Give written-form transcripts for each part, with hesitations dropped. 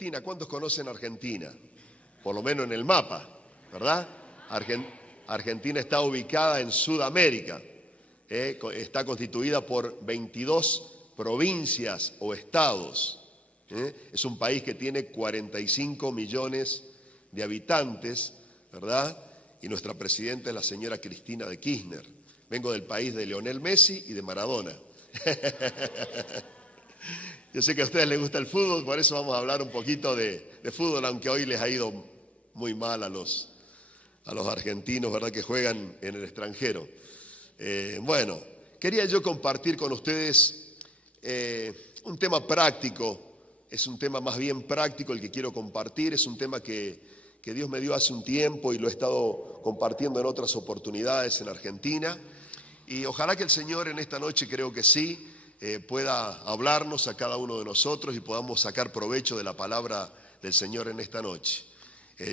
Argentina. ¿Cuántos conocen Argentina? Por lo menos en el mapa, ¿verdad? Argentina está ubicada en Sudamérica. Está constituida por 22 provincias o estados. Es un país que tiene 45 millones de habitantes, ¿verdad? Y nuestra presidenta es la señora Cristina de Kirchner. Vengo del país de Lionel Messi y de Maradona. Yo sé que a ustedes les gusta el fútbol, por eso vamos a hablar un poquito de fútbol, aunque hoy les ha ido muy mal a los argentinos, ¿verdad?, que juegan en el extranjero. Bueno, quería yo compartir con ustedes un tema práctico. Es un tema más bien práctico el que quiero compartir. Es un tema que Dios me dio hace un tiempo y lo he estado compartiendo en otras oportunidades en Argentina. Y ojalá que el Señor en esta noche, creo que sí, pueda hablarnos a cada uno de nosotros y podamos sacar provecho de la palabra del Señor en esta noche.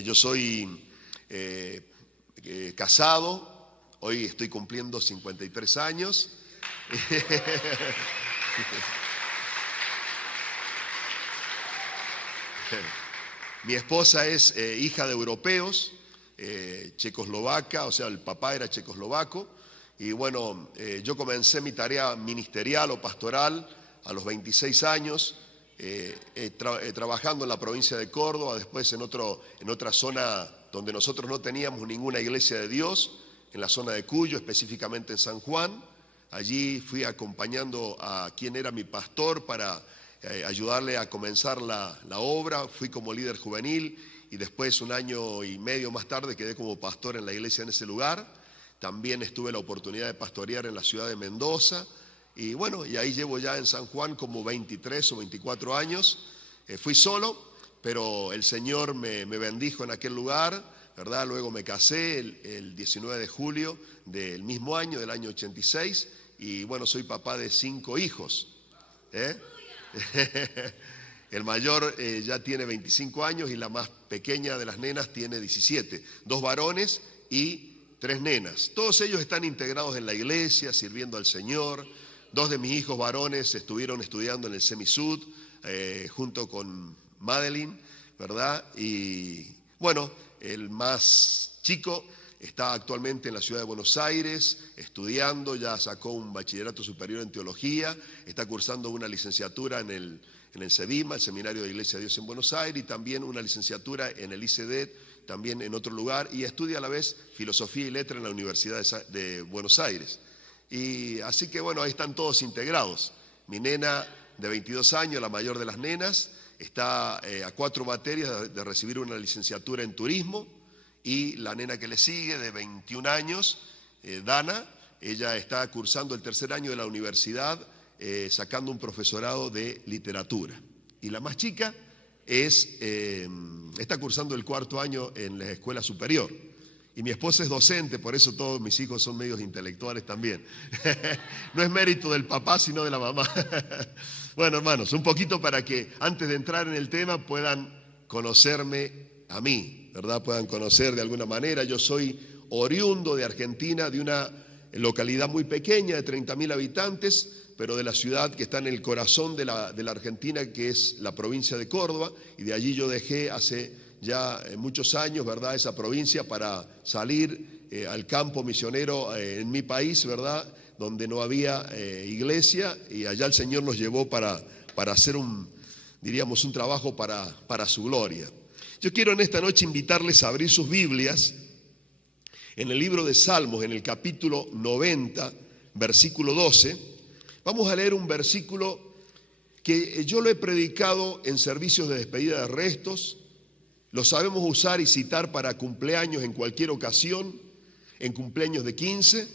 Yo soy casado, hoy estoy cumpliendo 53 años. Mi esposa es hija de europeos, checoslovaca, o sea, el papá era checoslovaco. Y bueno, yo comencé mi tarea ministerial o pastoral a los 26 años, trabajando en la provincia de Córdoba, después en otra zona donde nosotros no teníamos ninguna iglesia de Dios, en la zona de Cuyo, específicamente en San Juan. Allí fui acompañando a quien era mi pastor para ayudarle a comenzar la obra. Fui como líder juvenil y después, 1 año y medio más tarde, quedé como pastor en la iglesia en ese lugar. También tuve la oportunidad de pastorear en la ciudad de Mendoza. Y bueno, y ahí llevo ya en San Juan como 23 o 24 años. Fui solo, pero el Señor me bendijo en aquel lugar, ¿verdad? Luego me casé el 19 de julio del mismo año, del año 86. Y bueno, soy papá de 5 hijos. El mayor ya tiene 25 años y la más pequeña de las nenas tiene 17. 2 varones y 3 nenas. Todos ellos están integrados en la iglesia, sirviendo al Señor. 2 de mis hijos varones estuvieron estudiando en el Semisud, junto con Madeline, ¿verdad? Y bueno, el más chico está actualmente en la ciudad de Buenos Aires, estudiando, ya sacó un bachillerato superior en teología, está cursando una licenciatura en el SEBIMA, el Seminario de Iglesia de Dios en Buenos Aires, y también una licenciatura en el ICEDET, también en otro lugar, y estudia a la vez filosofía y letra en la Universidad de Buenos Aires. Y así que bueno, ahí están todos integrados. Mi nena de 22 años, la mayor de las nenas, está a 4 materias de recibir una licenciatura en turismo, y la nena que le sigue, de 21 años, Dana, ella está cursando el 3er año de la universidad, sacando un profesorado de literatura. Y la más chica está cursando el 4.º año en la escuela superior. Y mi esposa es docente, por eso todos mis hijos son medios intelectuales también. No es mérito del papá, sino de la mamá. Bueno, hermanos, un poquito para que antes de entrar en el tema puedan conocerme a mí, ¿verdad? Puedan conocer de alguna manera. Yo soy oriundo de Argentina, de una localidad muy pequeña de 30.000 habitantes, pero de la ciudad que está en el corazón de la Argentina, que es la provincia de Córdoba, y de allí yo dejé hace ya muchos años, ¿verdad?, esa provincia para salir al campo misionero en mi país, ¿verdad?, donde no había iglesia, y allá el Señor nos llevó para hacer un trabajo para su gloria. Yo quiero en esta noche invitarles a abrir sus Biblias en el libro de Salmos, en el capítulo 90, versículo 12. Vamos a leer un versículo que yo lo he predicado en servicios de despedida de restos, lo sabemos usar y citar para cumpleaños en cualquier ocasión, en cumpleaños de 15,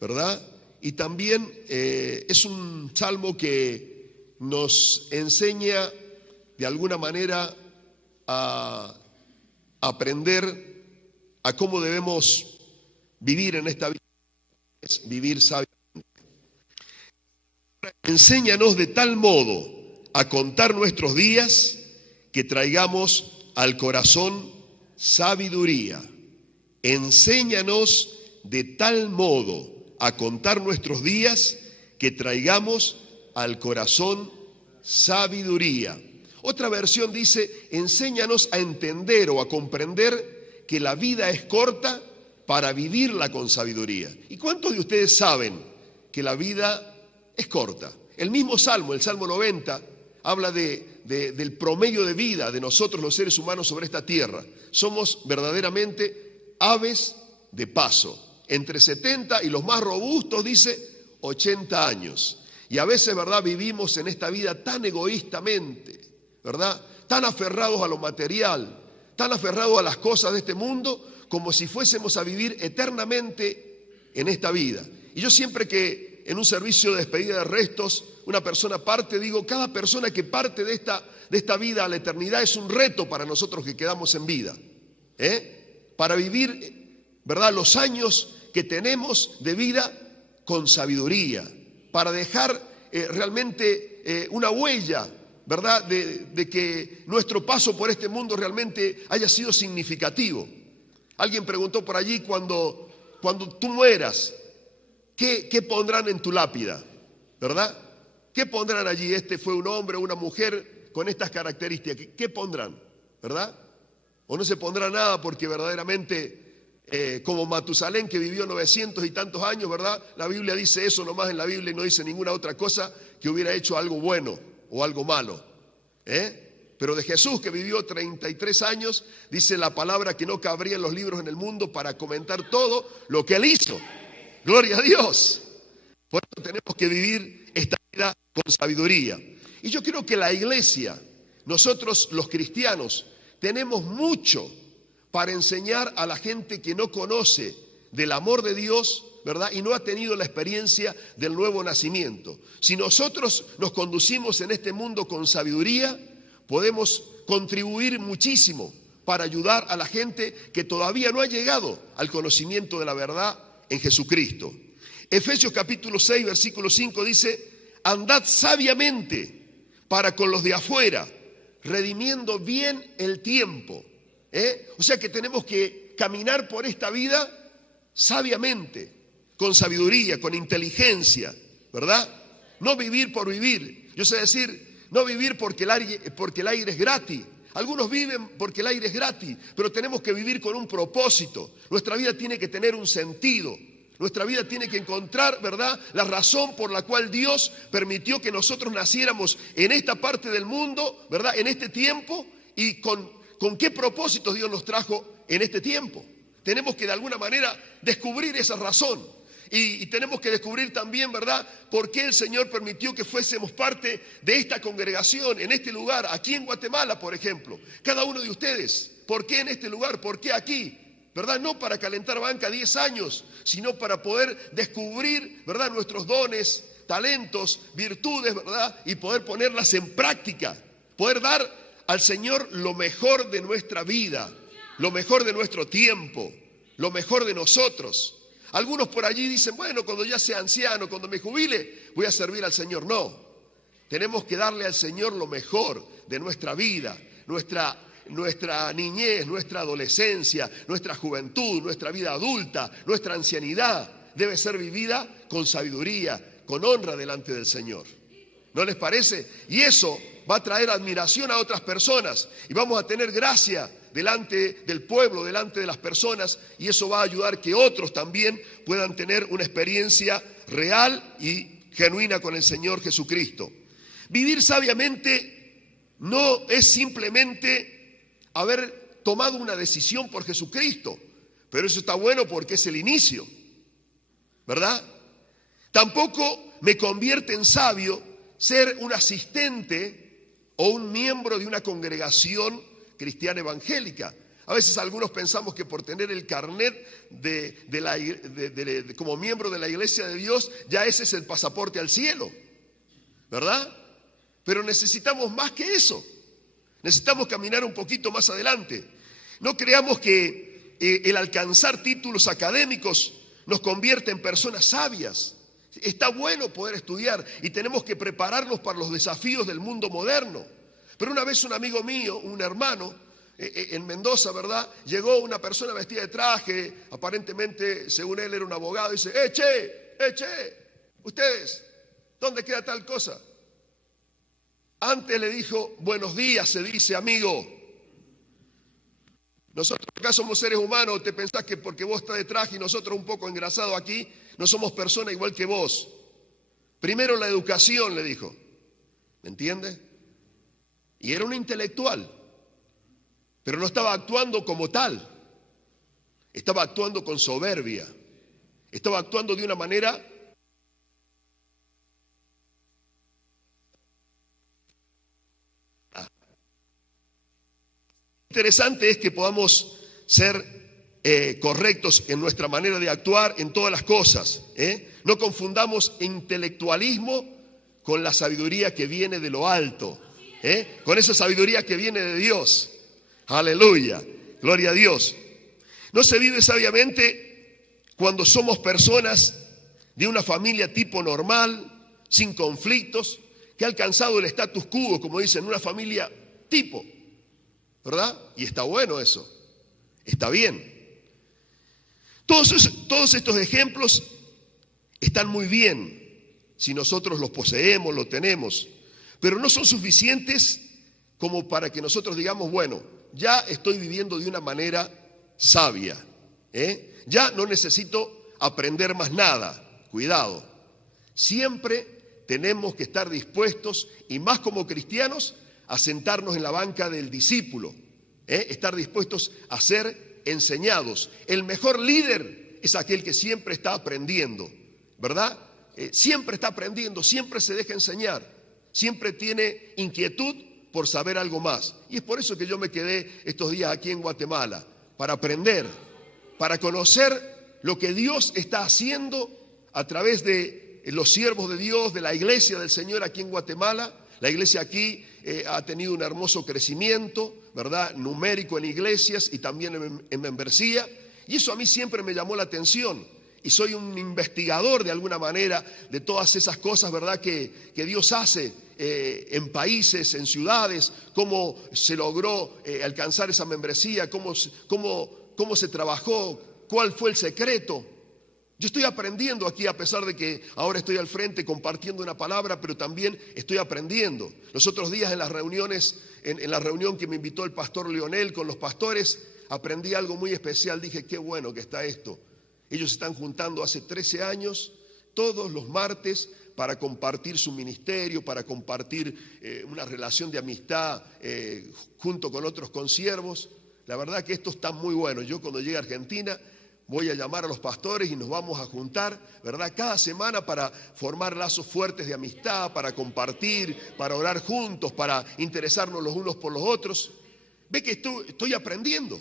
¿verdad? Y también es un salmo que nos enseña de alguna manera a aprender a cómo debemos vivir en esta vida, vivir sabiamente. Enséñanos de tal modo a contar nuestros días que traigamos al corazón sabiduría. Enséñanos de tal modo a contar nuestros días que traigamos al corazón sabiduría. Otra versión dice, enséñanos a entender o a comprender que la vida es corta para vivirla con sabiduría. ¿Y cuántos de ustedes saben que la vida es corta? El mismo Salmo, el Salmo 90, habla del promedio de vida de nosotros los seres humanos sobre esta tierra. Somos verdaderamente aves de paso. Entre 70 y los más robustos, dice, 80 años. Y a veces, ¿verdad?, vivimos en esta vida tan egoístamente, ¿verdad? Tan aferrados a lo material, tan aferrados a las cosas de este mundo, como si fuésemos a vivir eternamente en esta vida. Y yo siempre que en un servicio de despedida de restos, una persona parte, digo, cada persona que parte de esta vida a la eternidad es un reto para nosotros que quedamos en vida. Para vivir, ¿verdad?, los años que tenemos de vida con sabiduría, para dejar realmente una huella, ¿verdad?, de que nuestro paso por este mundo realmente haya sido significativo. Alguien preguntó por allí, cuando tú mueras, ¿qué pondrán en tu lápida? ¿Verdad? ¿Qué pondrán allí? Este fue un hombre o una mujer con estas características. ¿Qué pondrán? ¿Verdad? O no se pondrá nada porque verdaderamente, como Matusalén, que vivió 900 y tantos años, ¿verdad? La Biblia dice eso nomás en la Biblia y no dice ninguna otra cosa que hubiera hecho algo bueno o algo malo. Pero de Jesús, que vivió 33 años, dice la palabra que no cabría en los libros en el mundo para comentar todo lo que Él hizo. Gloria a Dios. Por eso tenemos que vivir esta vida con sabiduría. Y yo creo que la iglesia, nosotros los cristianos, tenemos mucho para enseñar a la gente que no conoce del amor de Dios, ¿verdad? Y no ha tenido la experiencia del nuevo nacimiento. Si nosotros nos conducimos en este mundo con sabiduría, podemos contribuir muchísimo para ayudar a la gente que todavía no ha llegado al conocimiento de la verdad en Jesucristo. Efesios capítulo 6, versículo 5 dice, andad sabiamente para con los de afuera, redimiendo bien el tiempo. O sea que tenemos que caminar por esta vida sabiamente, con sabiduría, con inteligencia, ¿verdad? No vivir por vivir. Yo sé decir, no vivir porque el aire es gratis. Algunos viven porque el aire es gratis, pero tenemos que vivir con un propósito. Nuestra vida tiene que tener un sentido. Nuestra vida tiene que encontrar, ¿verdad?, la razón por la cual Dios permitió que nosotros naciéramos en esta parte del mundo, ¿verdad?, en este tiempo, y con qué propósitos Dios nos trajo en este tiempo. Tenemos que de alguna manera descubrir esa razón. Y tenemos que descubrir también, ¿verdad?, por qué el Señor permitió que fuésemos parte de esta congregación, en este lugar, aquí en Guatemala, por ejemplo. Cada uno de ustedes, ¿por qué en este lugar? ¿Por qué aquí? ¿Verdad? No para calentar banca 10 años, sino para poder descubrir, ¿verdad?, nuestros dones, talentos, virtudes, ¿verdad?, y poder ponerlas en práctica. Poder dar al Señor lo mejor de nuestra vida, lo mejor de nuestro tiempo, lo mejor de nosotros. Algunos por allí dicen, bueno, cuando ya sea anciano, cuando me jubile, voy a servir al Señor. No, tenemos que darle al Señor lo mejor de nuestra vida, nuestra niñez, nuestra adolescencia, nuestra juventud, nuestra vida adulta, nuestra ancianidad. Debe ser vivida con sabiduría, con honra delante del Señor. ¿No les parece? Y eso va a traer admiración a otras personas y vamos a tener gracia delante del pueblo, delante de las personas, y eso va a ayudar que otros también puedan tener una experiencia real y genuina con el Señor Jesucristo. Vivir sabiamente no es simplemente haber tomado una decisión por Jesucristo, pero eso está bueno porque es el inicio, ¿verdad? Tampoco me convierte en sabio ser un asistente o un miembro de una congregación cristiana evangélica. A veces algunos pensamos que por tener el carnet como miembro de la iglesia de Dios, ya ese es el pasaporte al cielo, ¿verdad? Pero necesitamos más que eso. Necesitamos caminar un poquito más adelante. No creamos que el alcanzar títulos académicos nos convierte en personas sabias. Está bueno poder estudiar y tenemos que prepararnos para los desafíos del mundo moderno. Pero una vez un amigo mío, un hermano, en Mendoza, ¿verdad?, llegó una persona vestida de traje, aparentemente, según él, era un abogado, y dice, che, ustedes, ¿dónde queda tal cosa? Antes le dijo, buenos días, se dice, amigo. Nosotros acá somos seres humanos, te pensás que porque vos estás de traje y nosotros un poco engrasados aquí, no somos personas igual que vos. Primero la educación, le dijo. ¿Me entiende? Y era un intelectual, pero no estaba actuando como tal. Estaba actuando con soberbia. Estaba actuando de una manera interesante es que podamos ser correctos en nuestra manera de actuar en todas las cosas. No confundamos intelectualismo con la sabiduría que viene de lo alto, con esa sabiduría que viene de Dios. Aleluya, gloria a Dios. No se vive sabiamente cuando somos personas de una familia tipo normal, sin conflictos, que ha alcanzado el status quo, como dicen, una familia tipo, ¿verdad? Y está bueno eso, está bien. Todos estos ejemplos están muy bien si nosotros los poseemos, los tenemos, pero no son suficientes como para que nosotros digamos, bueno, ya estoy viviendo de una manera sabia, ya no necesito aprender más nada. Cuidado, siempre tenemos que estar dispuestos, y más como cristianos, a sentarnos en la banca del discípulo, estar dispuestos a ser enseñados. El mejor líder es aquel que siempre está aprendiendo, ¿verdad? Siempre está aprendiendo, siempre se deja enseñar, siempre tiene inquietud por saber algo más. Y es por eso que yo me quedé estos días aquí en Guatemala, para aprender, para conocer lo que Dios está haciendo a través de los siervos de Dios, de la iglesia del Señor aquí en Guatemala. La iglesia aquí ha tenido un hermoso crecimiento, ¿verdad? Numérico en iglesias y también en membresía. Y eso a mí siempre me llamó la atención. Y soy un investigador de alguna manera de todas esas cosas, ¿verdad? Que Dios hace en países, en ciudades, cómo se logró alcanzar esa membresía, cómo se trabajó, cuál fue el secreto. Yo estoy aprendiendo aquí, a pesar de que ahora estoy al frente compartiendo una palabra, pero también estoy aprendiendo. Los otros días en las reuniones, en la reunión que me invitó el pastor Leonel con los pastores, aprendí algo muy especial. Dije, qué bueno que está esto. Ellos se están juntando hace 13 años, todos los martes, para compartir su ministerio, para compartir una relación de amistad junto con otros consiervos. La verdad que esto está muy bueno. Yo cuando llegue a Argentina voy a llamar a los pastores y nos vamos a juntar, ¿verdad? Cada semana para formar lazos fuertes de amistad, para compartir, para orar juntos, para interesarnos los unos por los otros. Ve que estoy aprendiendo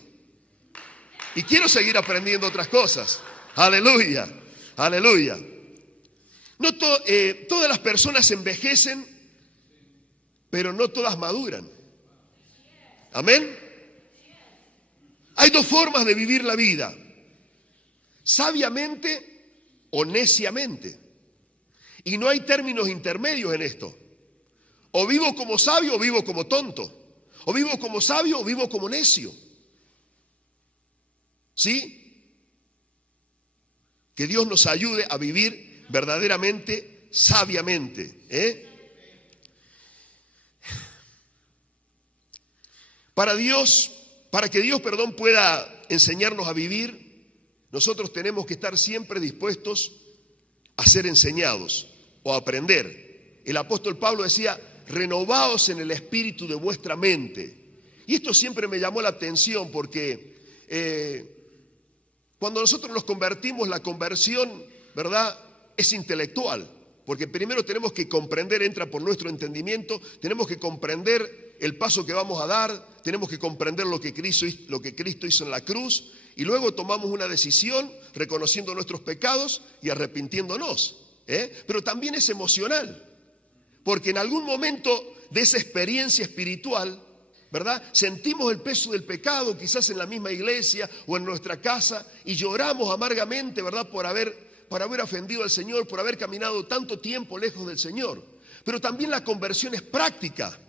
y quiero seguir aprendiendo otras cosas. Aleluya, aleluya. No todas las personas envejecen, pero no todas maduran. Amén. Hay dos formas de vivir la vida: sabiamente o neciamente. Y no hay términos intermedios en esto. O vivo como sabio o vivo como tonto. O vivo como sabio o vivo como necio. ¿Sí? Que Dios nos ayude a vivir verdaderamente sabiamente. Para que Dios pueda enseñarnos a vivir, nosotros tenemos que estar siempre dispuestos a ser enseñados o a aprender. El apóstol Pablo decía, renovaos en el espíritu de vuestra mente. Y esto siempre me llamó la atención porque cuando nosotros nos convertimos, la conversión, ¿verdad?, es intelectual. Porque primero tenemos que comprender, entra por nuestro entendimiento, tenemos que comprender el paso que vamos a dar, tenemos que comprender lo que Cristo hizo en la cruz, y luego tomamos una decisión reconociendo nuestros pecados y arrepintiéndonos. Pero también es emocional, porque en algún momento de esa experiencia espiritual, ¿verdad?, sentimos el peso del pecado, quizás en la misma iglesia o en nuestra casa, y lloramos amargamente, ¿verdad?, por haber ofendido al Señor, por haber caminado tanto tiempo lejos del Señor. Pero también la conversión es práctica,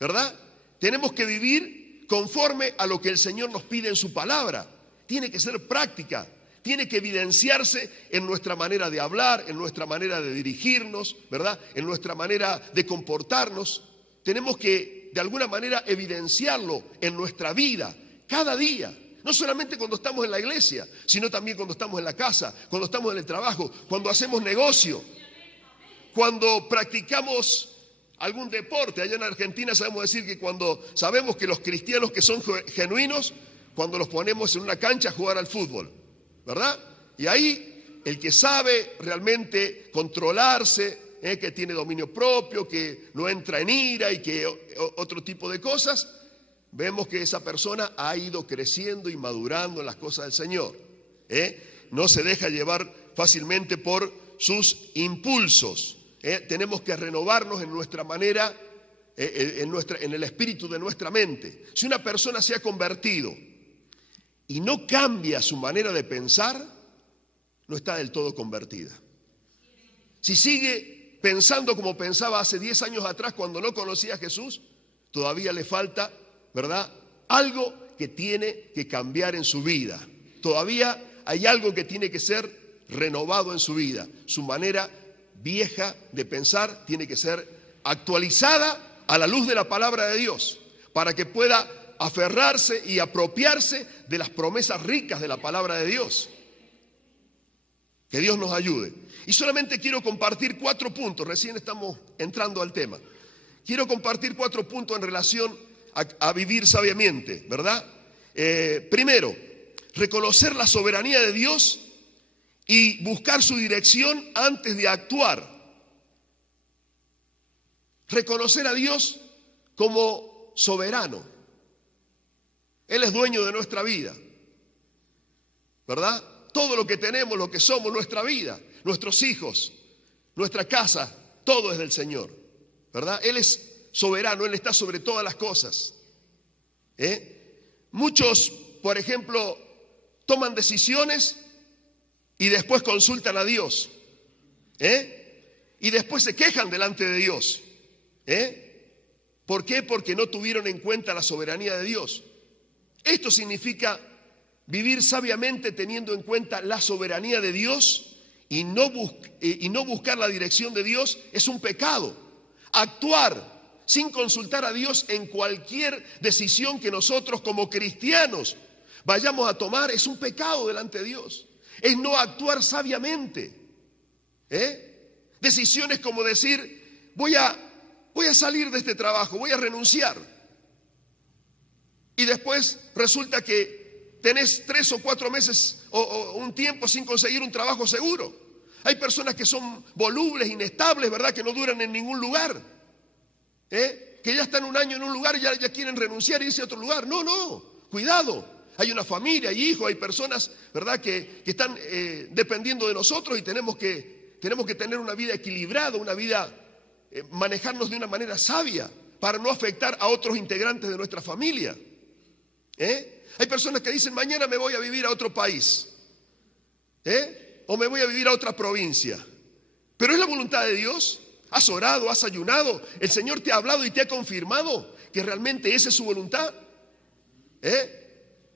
¿verdad? Tenemos que vivir conforme a lo que el Señor nos pide en su palabra. Tiene que ser práctica, tiene que evidenciarse en nuestra manera de hablar, en nuestra manera de dirigirnos, ¿verdad?, en nuestra manera de comportarnos. tenemos que de alguna manera evidenciarlo en nuestra vida, cada día. No solamente cuando estamos en la iglesia, sino también cuando estamos en la casa, cuando estamos en el trabajo, cuando hacemos negocio, cuando practicamos algún deporte. Allá en Argentina sabemos decir que cuando sabemos que los cristianos que son genuinos, cuando los ponemos en una cancha a jugar al fútbol, ¿verdad? Y ahí el que sabe realmente controlarse, que tiene dominio propio, que no entra en ira y que otro tipo de cosas, vemos que esa persona ha ido creciendo y madurando en las cosas del Señor. No se deja llevar fácilmente por sus impulsos. Tenemos que renovarnos en nuestra manera, en el espíritu de nuestra mente. Si una persona se ha convertido y no cambia su manera de pensar, no está del todo convertida. Si sigue pensando como pensaba hace 10 años atrás cuando no conocía a Jesús, todavía le falta, ¿verdad?, algo que tiene que cambiar en su vida. Todavía hay algo que tiene que ser renovado en su vida. Su manera vieja de pensar tiene que ser actualizada a la luz de la palabra de Dios, para que pueda aferrarse y apropiarse de las promesas ricas de la palabra de Dios. Que Dios nos ayude. Y solamente quiero compartir 4 puntos, recién estamos entrando al tema. Quiero compartir 4 puntos en relación a vivir sabiamente, ¿verdad? Primero, reconocer la soberanía de Dios y buscar su dirección antes de actuar. Reconocer a Dios como soberano. Él es dueño de nuestra vida, ¿verdad? Todo lo que tenemos, lo que somos, nuestra vida, nuestros hijos, nuestra casa, todo es del Señor, ¿verdad? Él es soberano, Él está sobre todas las cosas. Muchos, por ejemplo, toman decisiones y después consultan a Dios, y después se quejan delante de Dios. ¿Por qué? Porque no tuvieron en cuenta la soberanía de Dios. Esto significa vivir sabiamente teniendo en cuenta la soberanía de Dios y no buscar la dirección de Dios es un pecado. Actuar sin consultar a Dios en cualquier decisión que nosotros como cristianos vayamos a tomar es un pecado delante de Dios. Es no actuar sabiamente. Decisiones como decir, voy a salir de este trabajo, voy a renunciar. Y después resulta que tenés 3 o 4 meses o un tiempo sin conseguir un trabajo seguro. Hay personas que son volubles, inestables, ¿verdad? Que no duran en ningún lugar. Que ya están un año en un lugar y ya quieren renunciar y irse a otro lugar. No, cuidado. Hay una familia, hay hijos, hay personas, ¿verdad?, que están dependiendo de nosotros y tenemos que tener una vida equilibrada, una vida, manejarnos de una manera sabia para no afectar a otros integrantes de nuestra familia. Hay personas que dicen, mañana me voy a vivir a otro país, o me voy a vivir a otra provincia. Pero es la voluntad de Dios. ¿Has orado, has ayunado? ¿El Señor te ha hablado y te ha confirmado que realmente esa es su voluntad?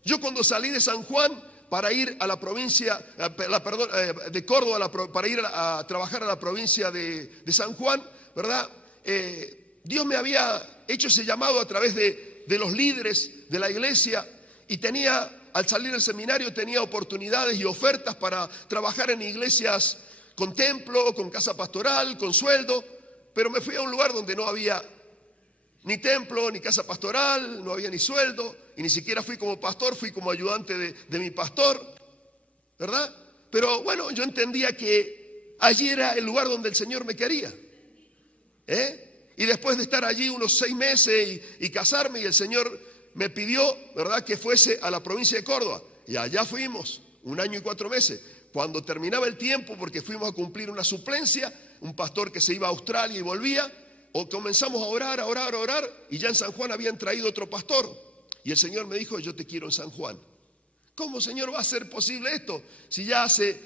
Yo cuando salí de San Juan para ir a la provincia, de Córdoba, para ir a trabajar a la provincia de San Juan, ¿verdad? Dios me había hecho ese llamado a través de los líderes de la iglesia y al salir del seminario tenía oportunidades y ofertas para trabajar en iglesias con templo, con casa pastoral, con sueldo, pero me fui a un lugar donde no había ni templo, ni casa pastoral, no había ni sueldo, y ni siquiera fui como pastor, fui como ayudante de mi pastor, ¿verdad? Pero bueno, yo entendía que allí era el lugar donde el Señor me quería. Y después de estar allí unos 6 meses y casarme, y el Señor me pidió, ¿verdad?, que fuese a la provincia de Córdoba. Y allá fuimos, 1 año y 4 meses. Cuando terminaba el tiempo, porque fuimos a cumplir una suplencia, un pastor que se iba a Australia y volvía, o comenzamos a orar, y ya en San Juan habían traído otro pastor. Y el Señor me dijo, yo te quiero en San Juan. ¿Cómo, Señor, va a ser posible esto? Si ya hace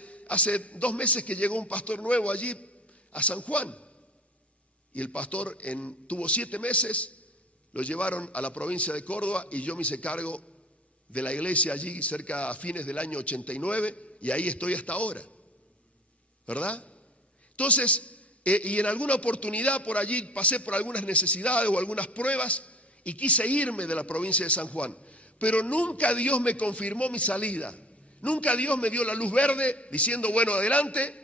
2 meses que llegó un pastor nuevo allí a San Juan. Y el pastor tuvo 7 meses, lo llevaron a la provincia de Córdoba y yo me hice cargo de la iglesia allí cerca a fines del año 89 y ahí estoy hasta ahora, ¿verdad? Entonces, Y en alguna oportunidad por allí pasé por algunas necesidades o algunas pruebas y quise irme de la provincia de San Juan. Pero nunca Dios me confirmó mi salida. Nunca Dios me dio la luz verde diciendo, bueno, adelante.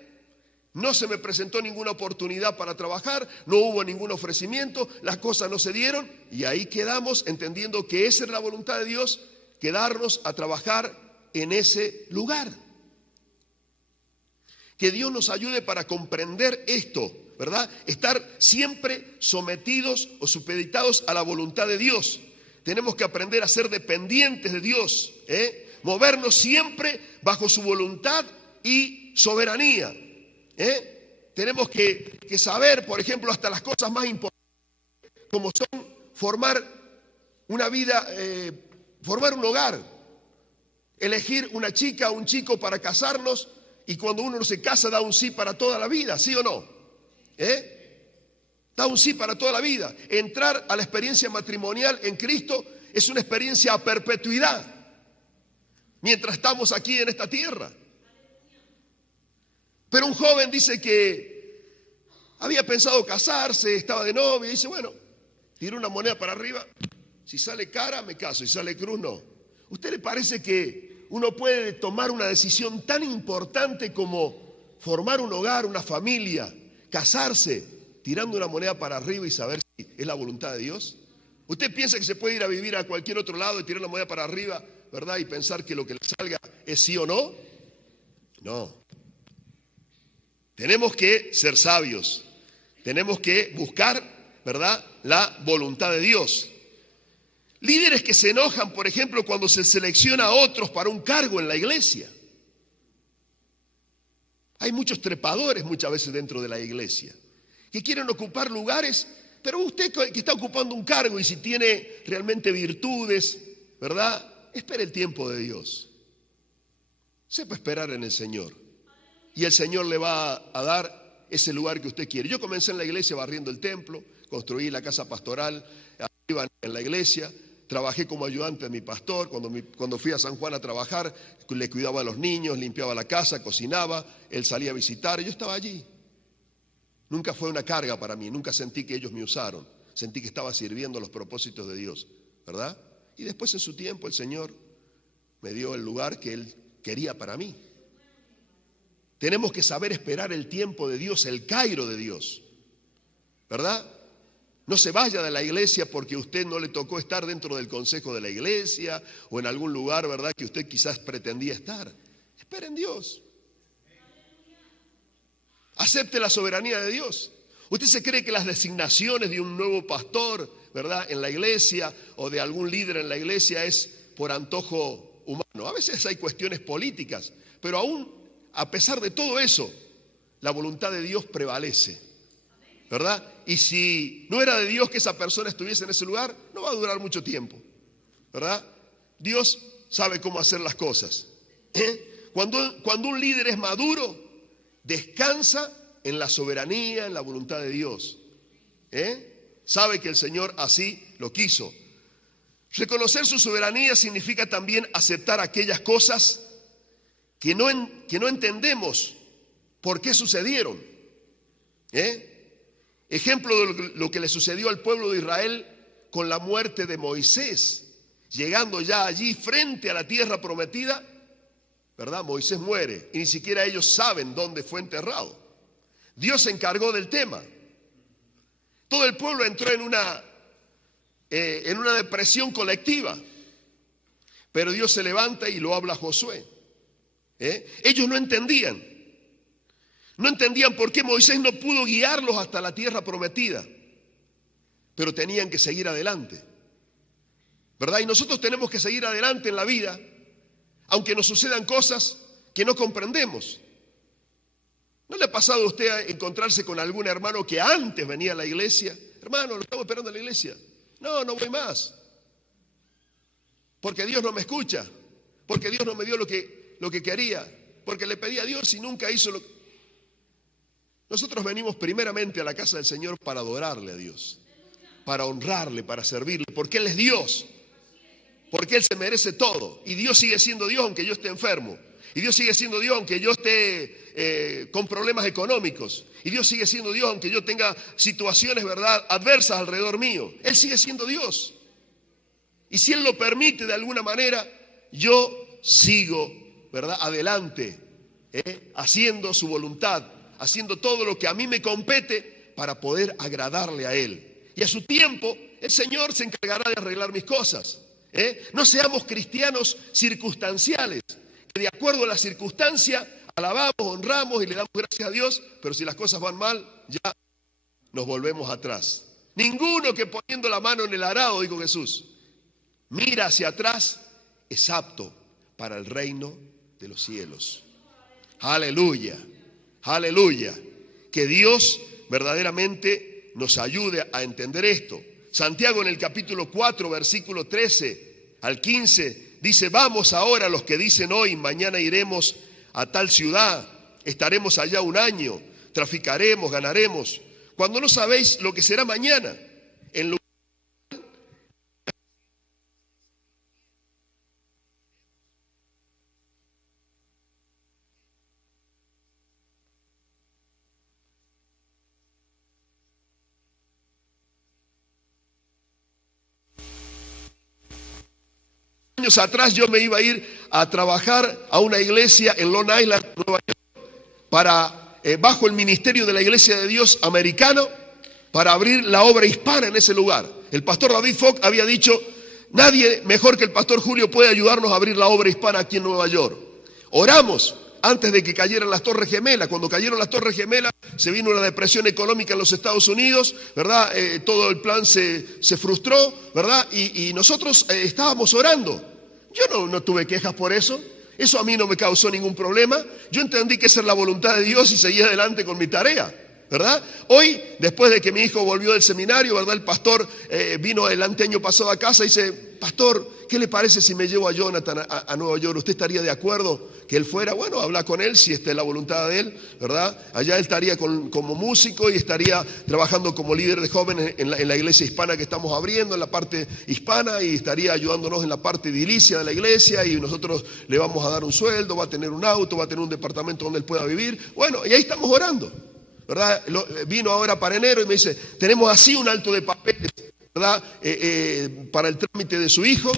No se me presentó ninguna oportunidad para trabajar, no hubo ningún ofrecimiento, las cosas no se dieron y ahí quedamos entendiendo que esa es la voluntad de Dios, quedarnos a trabajar en ese lugar. Que Dios nos ayude para comprender esto, ¿verdad? Estar siempre sometidos o supeditados a la voluntad de Dios. Tenemos que aprender a ser dependientes de Dios, movernos siempre bajo su voluntad y soberanía. Tenemos que saber, por ejemplo, hasta las cosas más importantes, como son formar una vida, formar un hogar, elegir una chica o un chico para casarnos, y cuando uno se casa da un sí para toda la vida, ¿sí o no? Da un sí para toda la vida. Entrar a la experiencia matrimonial en Cristo es una experiencia a perpetuidad, mientras estamos aquí en esta tierra. Pero un joven dice que había pensado casarse, estaba de novia, y dice, bueno, tiro una moneda para arriba, si sale cara me caso, si sale cruz no. ¿Usted le parece que uno puede tomar una decisión tan importante como formar un hogar, una familia, casarse, tirando una moneda para arriba y saber si es la voluntad de Dios? ¿Usted piensa que se puede ir a vivir a cualquier otro lado y tirar la moneda para arriba, ¿verdad? Y pensar que lo que le salga es sí o no? No. Tenemos que ser sabios, tenemos que buscar, ¿verdad?, la voluntad de Dios. Líderes que se enojan, por ejemplo, cuando se selecciona a otros para un cargo en la iglesia. Hay muchos trepadores muchas veces dentro de la iglesia que quieren ocupar lugares, pero usted que está ocupando un cargo y si tiene realmente virtudes, ¿verdad?, espere el tiempo de Dios. Sepa esperar en el Señor. Y el Señor le va a dar ese lugar que usted quiere. Yo comencé en la iglesia barriendo el templo, construí la casa pastoral arriba en la iglesia, trabajé como ayudante de mi pastor. Cuando fui a San Juan a trabajar, le cuidaba a los niños, limpiaba la casa, cocinaba, él salía a visitar, y yo estaba allí. Nunca fue una carga para mí, nunca sentí que ellos me usaron, sentí que estaba sirviendo los propósitos de Dios, ¿verdad? Y después en su tiempo el Señor me dio el lugar que Él quería para mí. Tenemos que saber esperar el tiempo de Dios, el cairo de Dios, ¿verdad? No se vaya de la iglesia porque a usted no le tocó estar dentro del consejo de la iglesia o en algún lugar, ¿verdad?, que usted quizás pretendía estar. Espere en Dios. Acepte la soberanía de Dios. ¿Usted se cree que las designaciones de un nuevo pastor, ¿verdad?, en la iglesia o de algún líder en la iglesia es por antojo humano? A veces hay cuestiones políticas, pero aún a pesar de todo eso, la voluntad de Dios prevalece, ¿verdad? Y si no era de Dios que esa persona estuviese en ese lugar, no va a durar mucho tiempo, ¿verdad? Dios sabe cómo hacer las cosas. Cuando un líder es maduro, descansa en la soberanía, en la voluntad de Dios. Sabe que el Señor así lo quiso. Reconocer su soberanía significa también aceptar aquellas cosas que no entendemos por qué sucedieron. Ejemplo de lo que le sucedió al pueblo de Israel con la muerte de Moisés. Llegando ya allí frente a la tierra prometida, ¿verdad? Moisés muere y ni siquiera ellos saben dónde fue enterrado. Dios se encargó del tema. Todo el pueblo entró en una depresión colectiva, pero Dios se levanta y lo habla a Josué. Ellos no entendían por qué Moisés no pudo guiarlos hasta la tierra prometida, pero tenían que seguir adelante, ¿verdad? Y nosotros tenemos que seguir adelante en la vida, aunque nos sucedan cosas que no comprendemos. ¿No le ha pasado a usted a encontrarse con algún hermano que antes venía a la iglesia? Hermano, lo estamos esperando en la iglesia. No voy más, porque Dios no me escucha, porque Dios no me dio lo que quería, porque le pedí a Dios y nunca hizo lo que... Nosotros venimos primeramente a la casa del Señor para adorarle a Dios, para honrarle, para servirle, porque Él es Dios. porque Él se merece todo. Y Dios sigue siendo Dios aunque yo esté enfermo. Y Dios sigue siendo Dios aunque yo esté con problemas económicos. Y Dios sigue siendo Dios aunque yo tenga situaciones, ¿verdad?, adversas alrededor mío. Él sigue siendo Dios. Y si Él lo permite de alguna manera, yo sigo, ¿verdad?, adelante, haciendo su voluntad, haciendo todo lo que a mí me compete para poder agradarle a Él. Y a su tiempo, el Señor se encargará de arreglar mis cosas. No seamos cristianos circunstanciales, que de acuerdo a la circunstancia alabamos, honramos y le damos gracias a Dios, pero si las cosas van mal, ya nos volvemos atrás. Ninguno que poniendo la mano en el arado, dijo Jesús, mira hacia atrás, es apto para el reino de los cielos. Aleluya, aleluya. Que Dios verdaderamente nos ayude a entender esto. Santiago en el capítulo 4, versículo 13 al 15, dice, vamos ahora los que dicen hoy, mañana iremos a tal ciudad, estaremos allá un año, traficaremos, ganaremos, cuando no sabéis lo que será mañana. En lugar años atrás yo me iba a ir a trabajar a una iglesia en Long Island, Nueva York, para, bajo el ministerio de la Iglesia de Dios americano, para abrir la obra hispana en ese lugar. El pastor David Fogg había dicho, nadie mejor que el pastor Julio puede ayudarnos a abrir la obra hispana aquí en Nueva York. Oramos antes de que cayeran las Torres Gemelas. Cuando cayeron las Torres Gemelas se vino una depresión económica en los Estados Unidos, ¿verdad? Todo el plan se frustró, ¿verdad? Y nosotros estábamos orando. Yo no tuve quejas por eso. Eso a mí no me causó ningún problema. Yo entendí que esa es la voluntad de Dios y seguí adelante con mi tarea, ¿verdad? Hoy, después de que mi hijo volvió del seminario, ¿verdad?, el pastor vino el anteaño pasado a casa y dice, pastor, ¿qué le parece si me llevo a Jonathan a Nueva York? ¿Usted estaría de acuerdo que él fuera? Bueno, habla con él si esta es la voluntad de él, ¿verdad? Allá él estaría como músico y estaría trabajando como líder de jóvenes en la iglesia hispana que estamos abriendo, en la parte hispana, y estaría ayudándonos en la parte edilicia de la iglesia, y nosotros le vamos a dar un sueldo, va a tener un auto, va a tener un departamento donde él pueda vivir. Bueno, y ahí estamos orando, ¿verdad? Vino ahora para enero y me dice, tenemos así un alto de papeles, ¿verdad? Para el trámite de su hijo,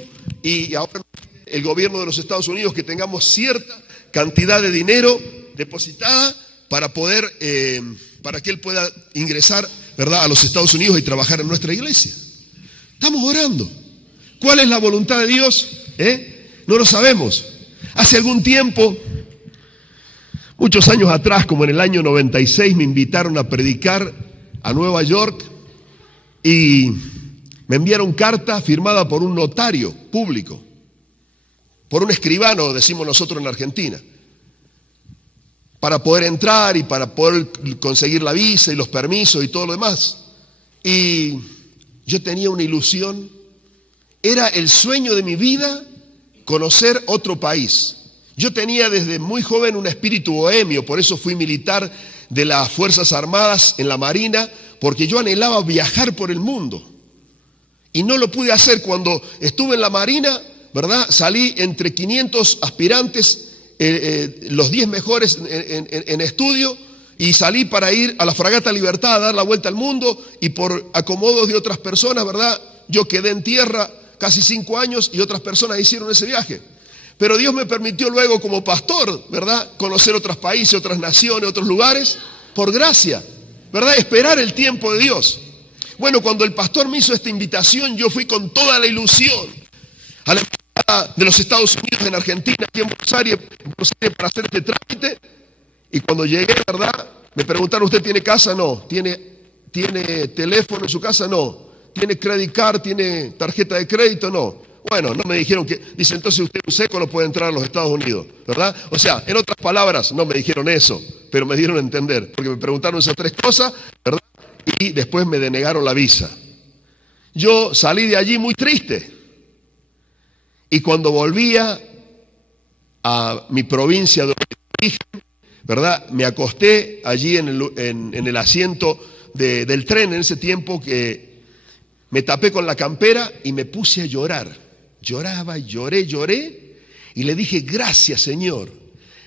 y ahora el gobierno de los Estados Unidos que tengamos cierta cantidad de dinero depositada para poder, para que él pueda ingresar, ¿verdad?, a los Estados Unidos y trabajar en nuestra iglesia. Estamos orando. ¿Cuál es la voluntad de Dios? No lo sabemos. Hace algún tiempo, muchos años atrás, como en el año 96, me invitaron a predicar a Nueva York y me enviaron carta firmada por un notario público, por un escribano, decimos nosotros en Argentina, para poder entrar y para poder conseguir la visa y los permisos y todo lo demás. Y yo tenía una ilusión, era el sueño de mi vida conocer otro país. Yo tenía desde muy joven un espíritu bohemio, por eso fui militar de las Fuerzas Armadas en la Marina, porque yo anhelaba viajar por el mundo. Y no lo pude hacer. Cuando estuve en la Marina, ¿verdad?, salí entre 500 aspirantes, los 10 mejores en estudio, y salí para ir a la Fragata Libertad a dar la vuelta al mundo, y por acomodos de otras personas, ¿verdad?, yo quedé en tierra casi 5 años y otras personas hicieron ese viaje. Pero Dios me permitió luego como pastor, ¿verdad?, conocer otros países, otras naciones, otros lugares, por gracia, ¿verdad?, esperar el tiempo de Dios. Bueno, cuando el pastor me hizo esta invitación, yo fui con toda la ilusión a la embajada de los Estados Unidos en Argentina, aquí en Buenos Aires para hacer este trámite. Y cuando llegué, ¿verdad?, me preguntaron, ¿usted tiene casa? No. ¿Tiene teléfono en su casa? No. ¿Tiene credit card? ¿Tiene tarjeta de crédito? No. Bueno, no me dijeron que, dice, entonces usted un seco no puede entrar a los Estados Unidos, ¿verdad? O sea, en otras palabras, no me dijeron eso, pero me dieron a entender, porque me preguntaron esas 3 cosas, ¿verdad? Y después me denegaron la visa. Yo salí de allí muy triste. Y cuando volvía a mi provincia de origen, ¿verdad?, me acosté allí en el asiento del tren en ese tiempo, que me tapé con la campera y me puse a llorar. Lloraba, lloré, y le dije, gracias Señor,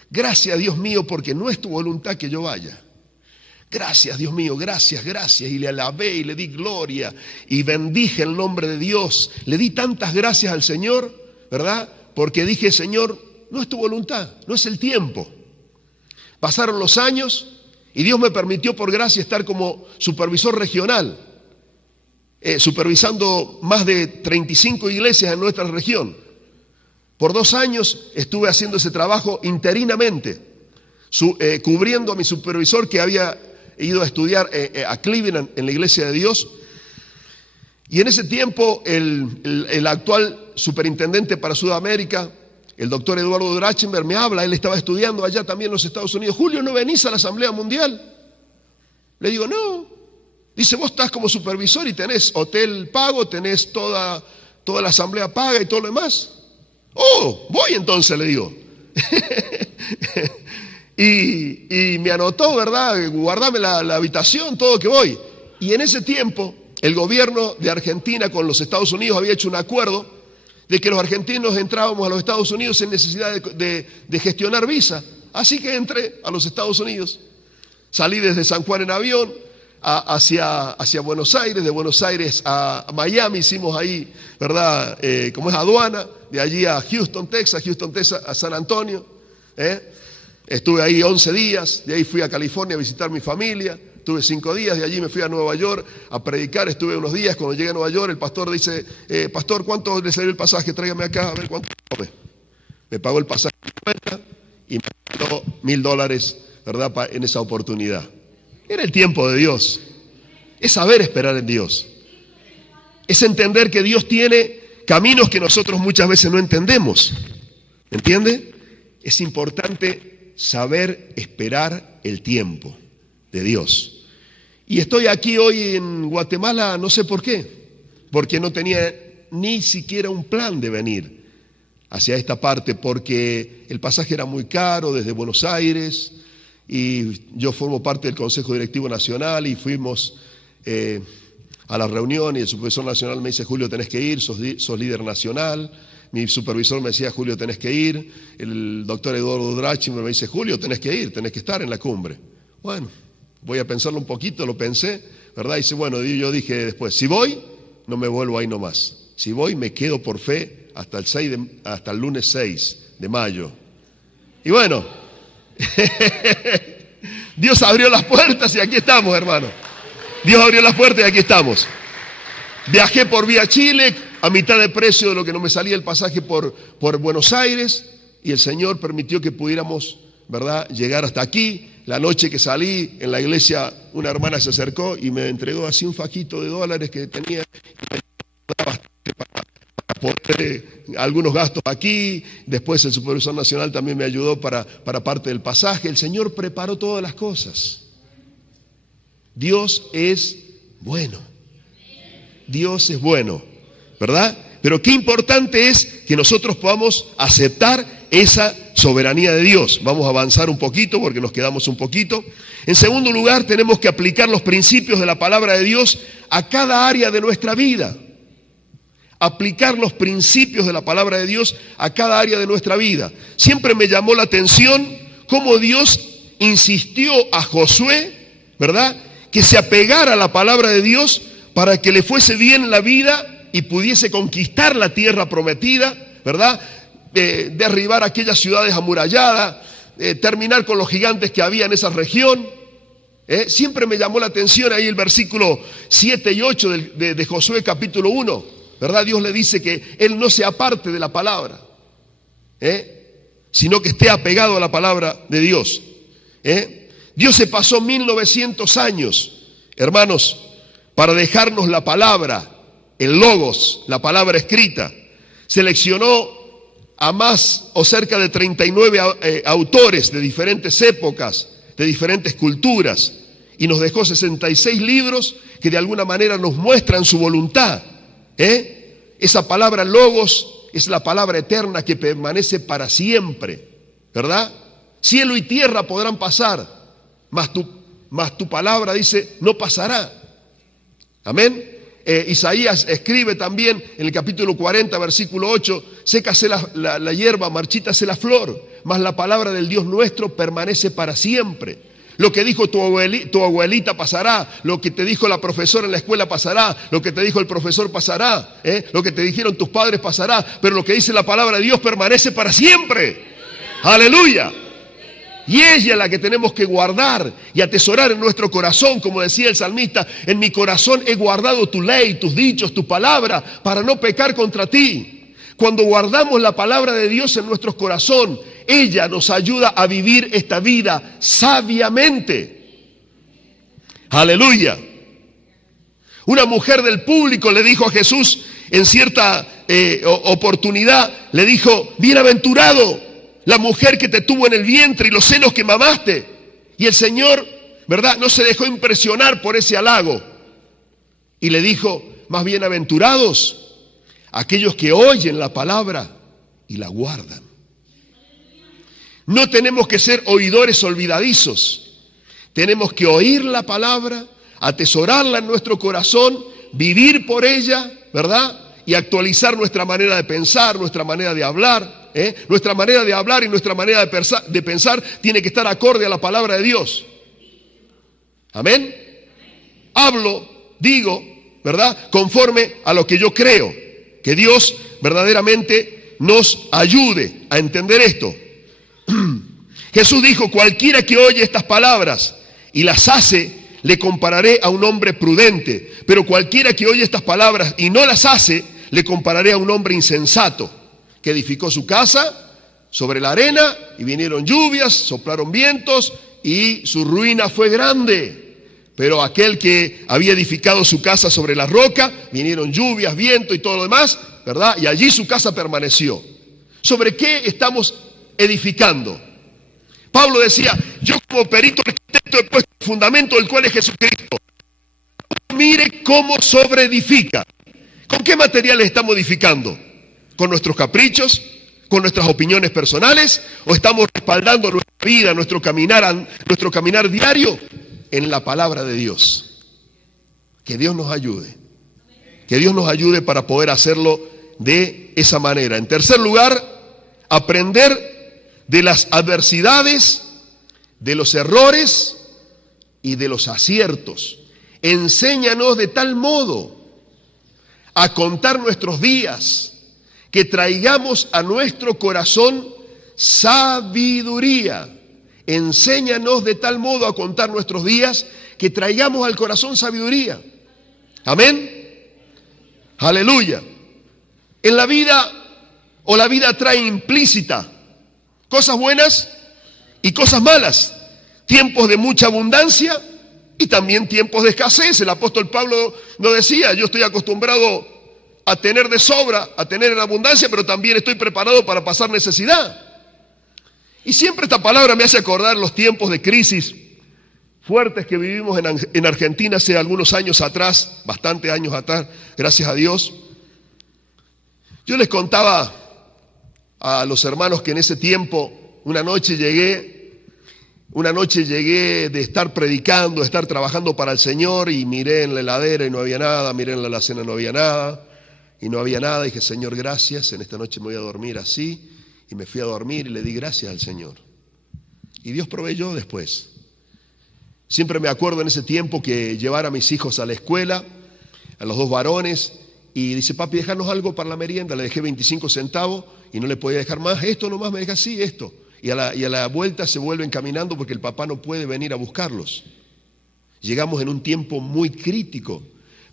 gracias Dios mío, porque no es tu voluntad que yo vaya. Gracias Dios mío, gracias, y le alabé y le di gloria y bendije el nombre de Dios. Le di tantas gracias al Señor, ¿verdad? Porque dije, Señor, no es tu voluntad, no es el tiempo. Pasaron los años y Dios me permitió por gracia estar como supervisor regional, supervisando más de 35 iglesias en nuestra región. Por 2 años estuve haciendo ese trabajo interinamente, cubriendo a mi supervisor que había ido a estudiar a Cleveland en la Iglesia de Dios. Y en ese tiempo el actual superintendente para Sudamérica, el doctor Eduardo Drachenberg, me habla. Él estaba estudiando allá también en los Estados Unidos. Julio, ¿no venís a la Asamblea Mundial? Le digo, no. Dice, vos estás como supervisor y tenés hotel pago, tenés toda la asamblea paga y todo lo demás. Oh, voy entonces, le digo. Y me anotó, ¿verdad? Guardame la habitación, todo que voy. Y en ese tiempo, el gobierno de Argentina con los Estados Unidos había hecho un acuerdo de que los argentinos entrábamos a los Estados Unidos sin necesidad de gestionar visa. Así que entré a los Estados Unidos. Salí desde San Juan en avión hacia Buenos Aires, de Buenos Aires a Miami, hicimos ahí, ¿verdad? Como es aduana, de allí a Houston, Texas, a San Antonio, Estuve ahí 11 días, de ahí fui a California a visitar mi familia, estuve 5 días, de allí me fui a Nueva York a predicar, estuve unos días. Cuando llegué a Nueva York, el pastor dice, pastor, ¿cuánto le salió el pasaje? Tráigame acá, a ver cuánto. Me pagó el pasaje y me dio $1,000, ¿verdad? En esa oportunidad. Era el tiempo de Dios. Es saber esperar en Dios. Es entender que Dios tiene caminos que nosotros muchas veces no entendemos. ¿Entiende? Es importante saber esperar el tiempo de Dios. Y estoy aquí hoy en Guatemala, no sé por qué, porque no tenía ni siquiera un plan de venir hacia esta parte, porque el pasaje era muy caro desde Buenos Aires, y yo formo parte del Consejo Directivo Nacional y fuimos a la reunión, y el supervisor nacional me dice, Julio, tenés que ir, sos líder nacional. Mi supervisor me decía, Julio, tenés que ir. El doctor Eduardo Drachenberg me dice, Julio, tenés que ir, tenés que estar en la cumbre. Bueno, voy a pensarlo un poquito, lo pensé, ¿verdad? Y dice, bueno, yo dije después, si voy, no me vuelvo ahí nomás. Si voy, me quedo por fe hasta el lunes 6 de mayo. Y bueno, Dios abrió las puertas y aquí estamos, hermano. Dios abrió las puertas y aquí estamos. Viajé por vía Chile a mitad de precio de lo que no me salía el pasaje por Buenos Aires, y el Señor permitió que pudiéramos, ¿verdad?, llegar hasta aquí. La noche que salí en la iglesia, una hermana se acercó y me entregó así un fajito de dólares que tenía para poder algunos gastos aquí. Después el supervisor nacional también me ayudó para parte del pasaje. El Señor preparó todas las cosas. Dios es bueno. Dios es bueno, ¿verdad? Pero qué importante es que nosotros podamos aceptar esa soberanía de Dios. Vamos a avanzar un poquito porque nos quedamos un poquito. En segundo lugar, tenemos que aplicar los principios de la palabra de Dios a cada área de nuestra vida. Aplicar los principios de la palabra de Dios a cada área de nuestra vida. Siempre me llamó la atención cómo Dios insistió a Josué, ¿verdad?, que se apegara a la palabra de Dios para que le fuese bien en la vida y pudiese conquistar la tierra prometida, ¿verdad? Derribar aquellas ciudades amuralladas, terminar con los gigantes que había en esa región. Siempre me llamó la atención ahí el versículo 7 y 8 de Josué capítulo 1, ¿verdad? Dios le dice que él no se aparte de la palabra, sino que esté apegado a la palabra de Dios. Dios se pasó 1900 años, hermanos, para dejarnos la palabra, el logos, la palabra escrita. Seleccionó a más o cerca de 39 autores de diferentes épocas, de diferentes culturas, y nos dejó 66 libros que de alguna manera nos muestran su voluntad. Esa palabra logos es la palabra eterna que permanece para siempre, ¿verdad? Cielo y tierra podrán pasar, mas tu palabra, dice, no pasará. Amén. Isaías escribe también en el capítulo 40, versículo 8, sécase la hierba, marchítase la flor, mas la palabra del Dios nuestro permanece para siempre. Lo que dijo tu abuelita pasará, lo que te dijo la profesora en la escuela pasará, lo que te dijo el profesor pasará, lo que te dijeron tus padres pasará, pero lo que dice la palabra de Dios permanece para siempre. ¡Aleluya! Y ella es la que tenemos que guardar y atesorar en nuestro corazón, como decía el salmista, en mi corazón he guardado tu ley, tus dichos, tu palabra, para no pecar contra ti. Cuando guardamos la palabra de Dios en nuestro corazón, ella nos ayuda a vivir esta vida sabiamente. Aleluya. Una mujer del público le dijo a Jesús en cierta oportunidad, le dijo, bienaventurado la mujer que te tuvo en el vientre y los senos que mamaste. Y el Señor, ¿verdad?, no se dejó impresionar por ese halago. Y le dijo, más bienaventurados aquellos que oyen la palabra y la guardan. No tenemos que ser oidores olvidadizos. Tenemos que oír la palabra, atesorarla en nuestro corazón, vivir por ella, ¿verdad?, y actualizar nuestra manera de pensar, nuestra manera de hablar. Nuestra manera de hablar y nuestra manera de pensar tiene que estar acorde a la palabra de Dios. Amén. Hablo, digo, ¿verdad?, conforme a lo que yo creo. Que Dios verdaderamente nos ayude a entender esto. Jesús dijo, cualquiera que oye estas palabras y las hace, le compararé a un hombre prudente. Pero cualquiera que oye estas palabras y no las hace, le compararé a un hombre insensato, que edificó su casa sobre la arena y vinieron lluvias, soplaron vientos y su ruina fue grande. Pero aquel que había edificado su casa sobre la roca, vinieron lluvias, viento y todo lo demás, ¿verdad? Y allí su casa permaneció. ¿Sobre qué estamos edificando? Pablo decía, yo como perito arquitecto he puesto el fundamento del cual es Jesucristo. Mire cómo sobreedifica. ¿Con qué materiales estamos edificando? ¿Con nuestros caprichos? ¿Con nuestras opiniones personales? ¿O estamos respaldando nuestra vida, nuestro caminar diario en la palabra de Dios? Que Dios nos ayude. Que Dios nos ayude para poder hacerlo de esa manera. En tercer lugar, aprender de las adversidades, de los errores y de los aciertos. Enséñanos de tal modo a contar nuestros días, que traigamos a nuestro corazón sabiduría. Enséñanos de tal modo a contar nuestros días, que traigamos al corazón sabiduría. Amén. Aleluya. En la vida, o la vida trae implícita cosas buenas y cosas malas. Tiempos de mucha abundancia y también tiempos de escasez. El apóstol Pablo lo decía, yo estoy acostumbrado a tener de sobra, a tener en abundancia, pero también estoy preparado para pasar necesidad. Y siempre esta palabra me hace acordar los tiempos de crisis fuertes que vivimos en Argentina hace algunos años atrás, bastantes años atrás, gracias a Dios. Yo les contaba a los hermanos que en ese tiempo, una noche llegué de estar predicando, de estar trabajando para el Señor, y miré en la heladera y no había nada, miré en la alacena y no había nada. Y no había nada, dije, Señor, gracias, en esta noche me voy a dormir así. Y me fui a dormir y le di gracias al Señor. Y Dios proveyó después. Siempre me acuerdo en ese tiempo que llevar a mis hijos a la escuela, a los dos varones, y dice, papi, déjanos algo para la merienda. Le dejé 25 centavos y no le podía dejar más. Esto nomás me deja así, esto. Y a la vuelta se vuelven caminando porque el papá no puede venir a buscarlos. Llegamos en un tiempo muy crítico,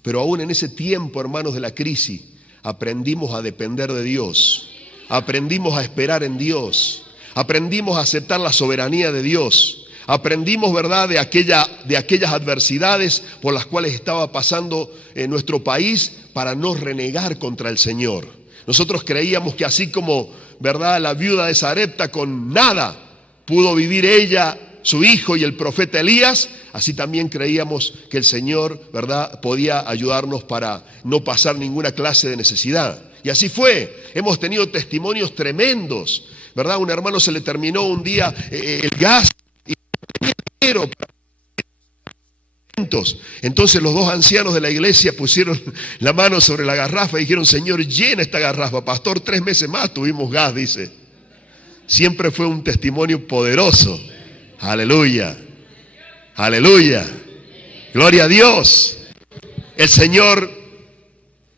pero aún en ese tiempo, hermanos, de la crisis, aprendimos a depender de Dios, aprendimos a esperar en Dios, aprendimos a aceptar la soberanía de Dios, aprendimos, ¿verdad?, de aquellas adversidades por las cuales estaba pasando en nuestro país, para no renegar contra el Señor. Nosotros creíamos que así como, ¿verdad?, la viuda de Sarepta con nada pudo vivir ella, su hijo y el profeta Elías, así también creíamos que el Señor, ¿verdad?, podía ayudarnos para no pasar ninguna clase de necesidad. Y así fue. Hemos tenido testimonios tremendos, ¿verdad? A un hermano se le terminó un día el gas y no tenía dinero. Entonces los dos ancianos de la iglesia pusieron la mano sobre la garrafa y dijeron: Señor, llena esta garrafa. Pastor, 3 meses más tuvimos gas, dice. Siempre fue un testimonio poderoso. Aleluya. Aleluya. Gloria a Dios. El Señor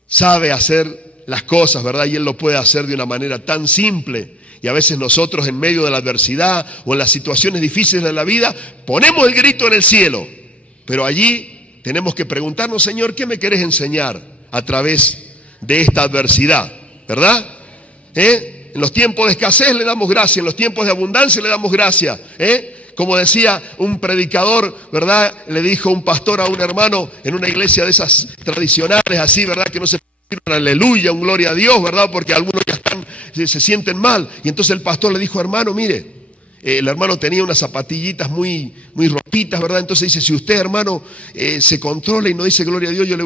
sabe hacer las cosas, ¿verdad? Y Él lo puede hacer de una manera tan simple. Y a veces nosotros, en medio de la adversidad o en las situaciones difíciles de la vida, ponemos el grito en el cielo. Pero allí tenemos que preguntarnos: Señor, ¿qué me querés enseñar a través de esta adversidad? ¿Verdad? En los tiempos de escasez le damos gracia, en los tiempos de abundancia le damos gracia. Como decía un predicador, ¿verdad? Le dijo un pastor a un hermano en una iglesia de esas tradicionales, así, ¿verdad? Que no se un aleluya, un gloria a Dios, ¿verdad? Porque algunos ya se sienten mal. Y entonces el pastor le dijo: hermano, mire, el hermano tenía unas zapatillitas muy rotitas, ¿verdad? Entonces dice: si usted, hermano, se controla y no dice gloria a Dios, yo le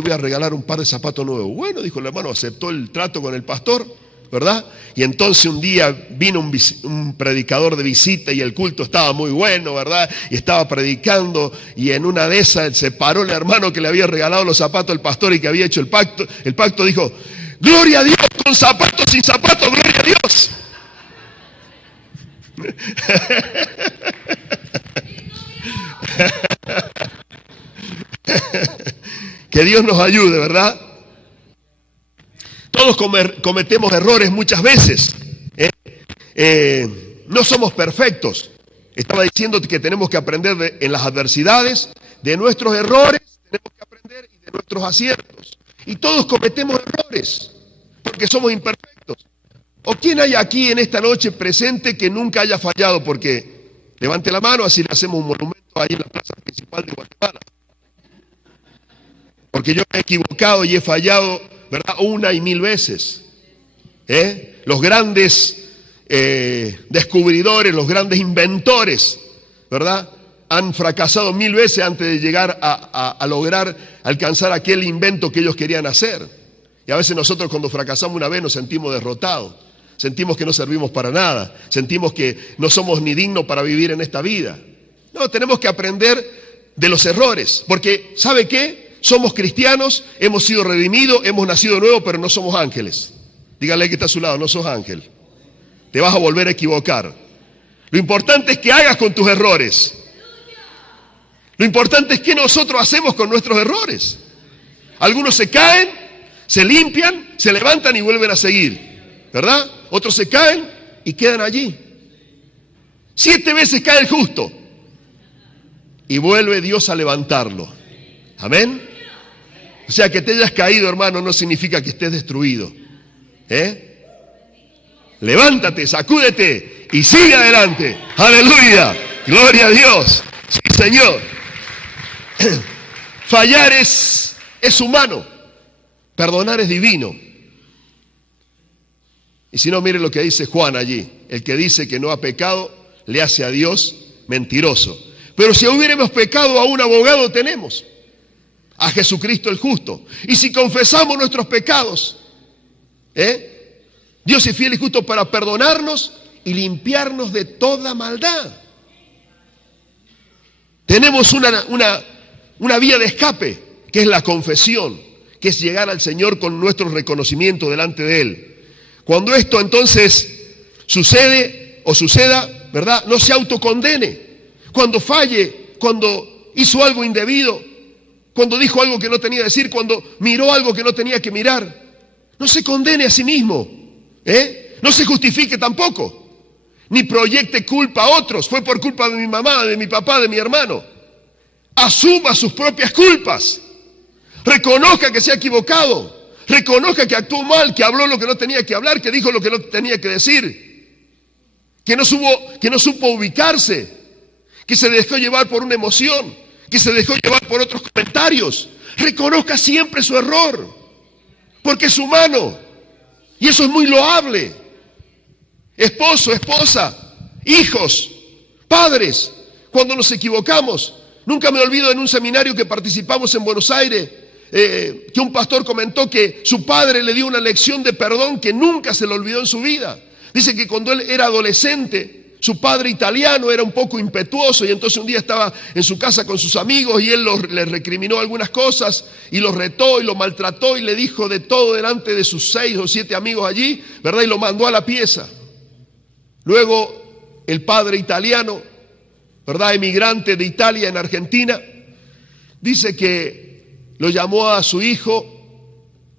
voy a regalar un par de zapatos nuevos. Bueno, dijo el hermano, aceptó el trato con el pastor, ¿verdad? Y entonces un día vino un predicador de visita y el culto estaba muy bueno, ¿verdad? Y estaba predicando, y en una de esas se paró el hermano que le había regalado los zapatos al pastor y que había hecho el pacto. El pacto dijo: gloria a Dios, con zapatos, sin zapatos, gloria a Dios. Que Dios nos ayude, ¿verdad? Todos cometemos errores muchas veces. No somos perfectos. Estaba diciendo que tenemos que aprender en las adversidades, de nuestros errores, tenemos que aprender y de nuestros aciertos. Y todos cometemos errores, porque somos imperfectos. ¿O quién hay aquí en esta noche presente que nunca haya fallado? Porque levante la mano, así le hacemos un monumento ahí en la plaza principal de Guatemala. Porque yo me he equivocado y he fallado, ¿verdad? 1 y 1000 veces. Los grandes descubridores, los grandes inventores, ¿verdad? Han fracasado 1000 veces antes de llegar a lograr alcanzar aquel invento que ellos querían hacer. Y a veces nosotros, cuando fracasamos una vez, nos sentimos derrotados. Sentimos que no servimos para nada. Sentimos que no somos ni dignos para vivir en esta vida. No, tenemos que aprender de los errores. Porque, ¿sabe qué? Somos cristianos, hemos sido redimidos, hemos nacido de nuevo, pero no somos ángeles. Dígale que está a su lado: no sos ángel. Te vas a volver a equivocar. Lo importante es que hagas con tus errores. Lo importante es que nosotros hacemos con nuestros errores. Algunos se caen, se limpian, se levantan y vuelven a seguir, ¿verdad? Otros se caen y quedan allí. 7 veces cae el justo y vuelve Dios a levantarlo. Amén. O sea, que te hayas caído, hermano, no significa que estés destruido. Levántate, sacúdete y sigue adelante. Aleluya, gloria a Dios. Sí, Señor. Fallar es humano, perdonar es divino. Y si no, mire lo que dice Juan allí: el que dice que no ha pecado le hace a Dios mentiroso. Pero si hubiéramos pecado, a un abogado tenemos, a Jesucristo el justo. Y si confesamos nuestros pecados, Dios es fiel y justo para perdonarnos y limpiarnos de toda maldad. Tenemos una vía de escape, que es la confesión, que es llegar al Señor con nuestro reconocimiento delante de Él. Cuando esto entonces suceda, ¿verdad? No se autocondene. Cuando falle, cuando hizo algo indebido, cuando dijo algo que no tenía que decir, cuando miró algo que no tenía que mirar, no se condene a sí mismo, no se justifique tampoco, ni proyecte culpa a otros. Fue por culpa de mi mamá, de mi papá, de mi hermano. Asuma sus propias culpas, reconozca que se ha equivocado, reconozca que actuó mal, que habló lo que no tenía que hablar, que dijo lo que no tenía que decir, que no supo ubicarse, que se dejó llevar por una emoción, que se dejó llevar por otros comentarios. Reconozca siempre su error, porque es humano, y eso es muy loable. Esposo, esposa, hijos, padres, cuando nos equivocamos. Nunca me olvido en un seminario que participamos en Buenos Aires, que un pastor comentó que su padre le dio una lección de perdón que nunca se le olvidó en su vida. Dice que cuando él era adolescente, su padre italiano era un poco impetuoso y entonces un día estaba en su casa con sus amigos y él le recriminó algunas cosas y lo retó y lo maltrató y le dijo de todo delante de sus 6 o 7 amigos allí, ¿verdad? Y lo mandó a la pieza. Luego el padre italiano, ¿verdad? Emigrante de Italia en Argentina, dice que lo llamó a su hijo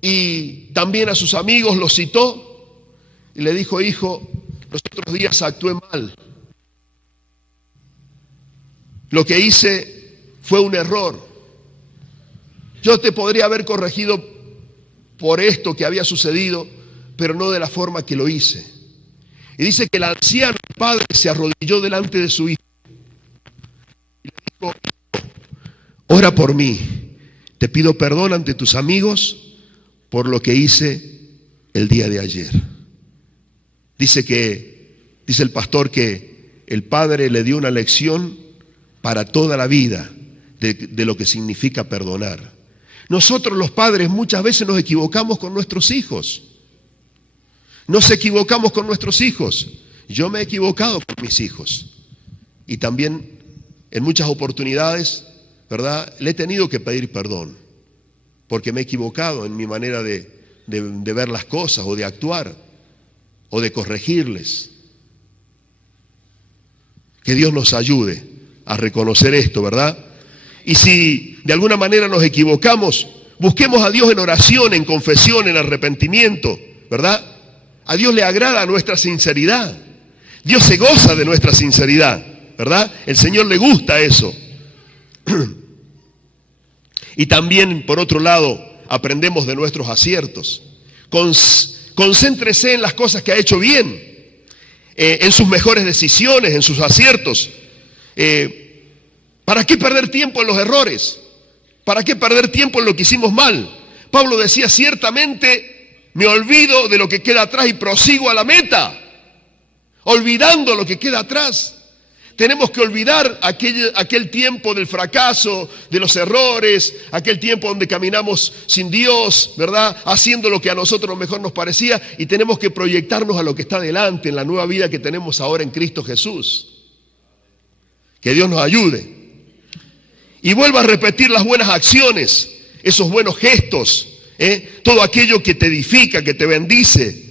y también a sus amigos, los citó y le dijo: hijo, los otros días actué mal. Lo que hice fue un error. Yo te podría haber corregido por esto que había sucedido, pero no de la forma que lo hice. Y dice que el anciano padre se arrodilló delante de su hijo y le dijo: ora por mí, te pido perdón ante tus amigos por lo que hice el día de ayer. Dice el pastor que el padre le dio una lección para toda la vida de lo que significa perdonar. Nosotros los padres muchas veces nos equivocamos con nuestros hijos. Nos equivocamos con nuestros hijos. Yo me he equivocado con mis hijos. Y también en muchas oportunidades, ¿verdad?, le he tenido que pedir perdón. Porque me he equivocado en mi manera de ver las cosas o de actuar o de corregirles. Que Dios nos ayude a reconocer esto, ¿verdad? Y si de alguna manera nos equivocamos, busquemos a Dios en oración, en confesión, en arrepentimiento, ¿verdad? A Dios le agrada nuestra sinceridad. Dios se goza de nuestra sinceridad, ¿verdad? El Señor le gusta eso. Y también, por otro lado, aprendemos de nuestros aciertos. Concéntrese en las cosas que ha hecho bien, en sus mejores decisiones, en sus aciertos. ¿Para qué perder tiempo en los errores? ¿Para qué perder tiempo en lo que hicimos mal? Pablo decía: ciertamente me olvido de lo que queda atrás y prosigo a la meta, olvidando lo que queda atrás. Tenemos que olvidar aquel tiempo del fracaso, de los errores, aquel tiempo donde caminamos sin Dios, ¿verdad? Haciendo lo que a nosotros mejor nos parecía, y tenemos que proyectarnos a lo que está delante, en la nueva vida que tenemos ahora en Cristo Jesús. Que Dios nos ayude. Y vuelva a repetir las buenas acciones, esos buenos gestos, todo aquello que te edifica, que te bendice.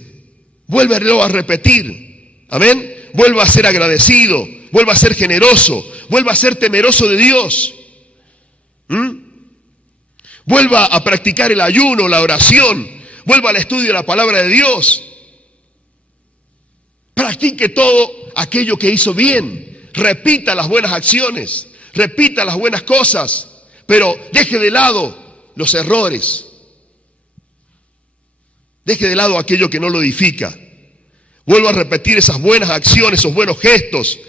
Vuélvelo a repetir. Amén. Vuelva a ser agradecido, vuelva a ser generoso, vuelva a ser temeroso de Dios. Vuelva a practicar el ayuno, la oración, vuelva al estudio de la palabra de Dios. Practique todo aquello que hizo bien, repita las buenas acciones, repita las buenas cosas, pero deje de lado los errores. Deje de lado aquello que no lo edifica. Vuelvo a repetir esas buenas acciones, esos buenos gestos,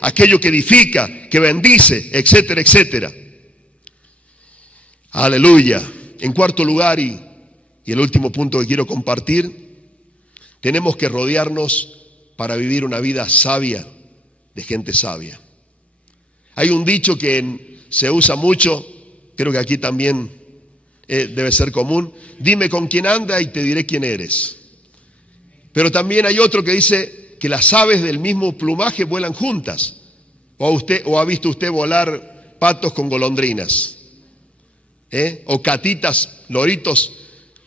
aquello que edifica, que bendice, etcétera, etcétera. Aleluya. En cuarto lugar, y el último punto que quiero compartir, tenemos que rodearnos para vivir una vida sabia, de gente sabia. Hay un dicho que se usa mucho, creo que aquí también debe ser común: dime con quién anda y te diré quién eres. Pero también hay otro que dice que las aves del mismo plumaje vuelan juntas. ¿O ha visto usted volar patos con golondrinas? O catitas, loritos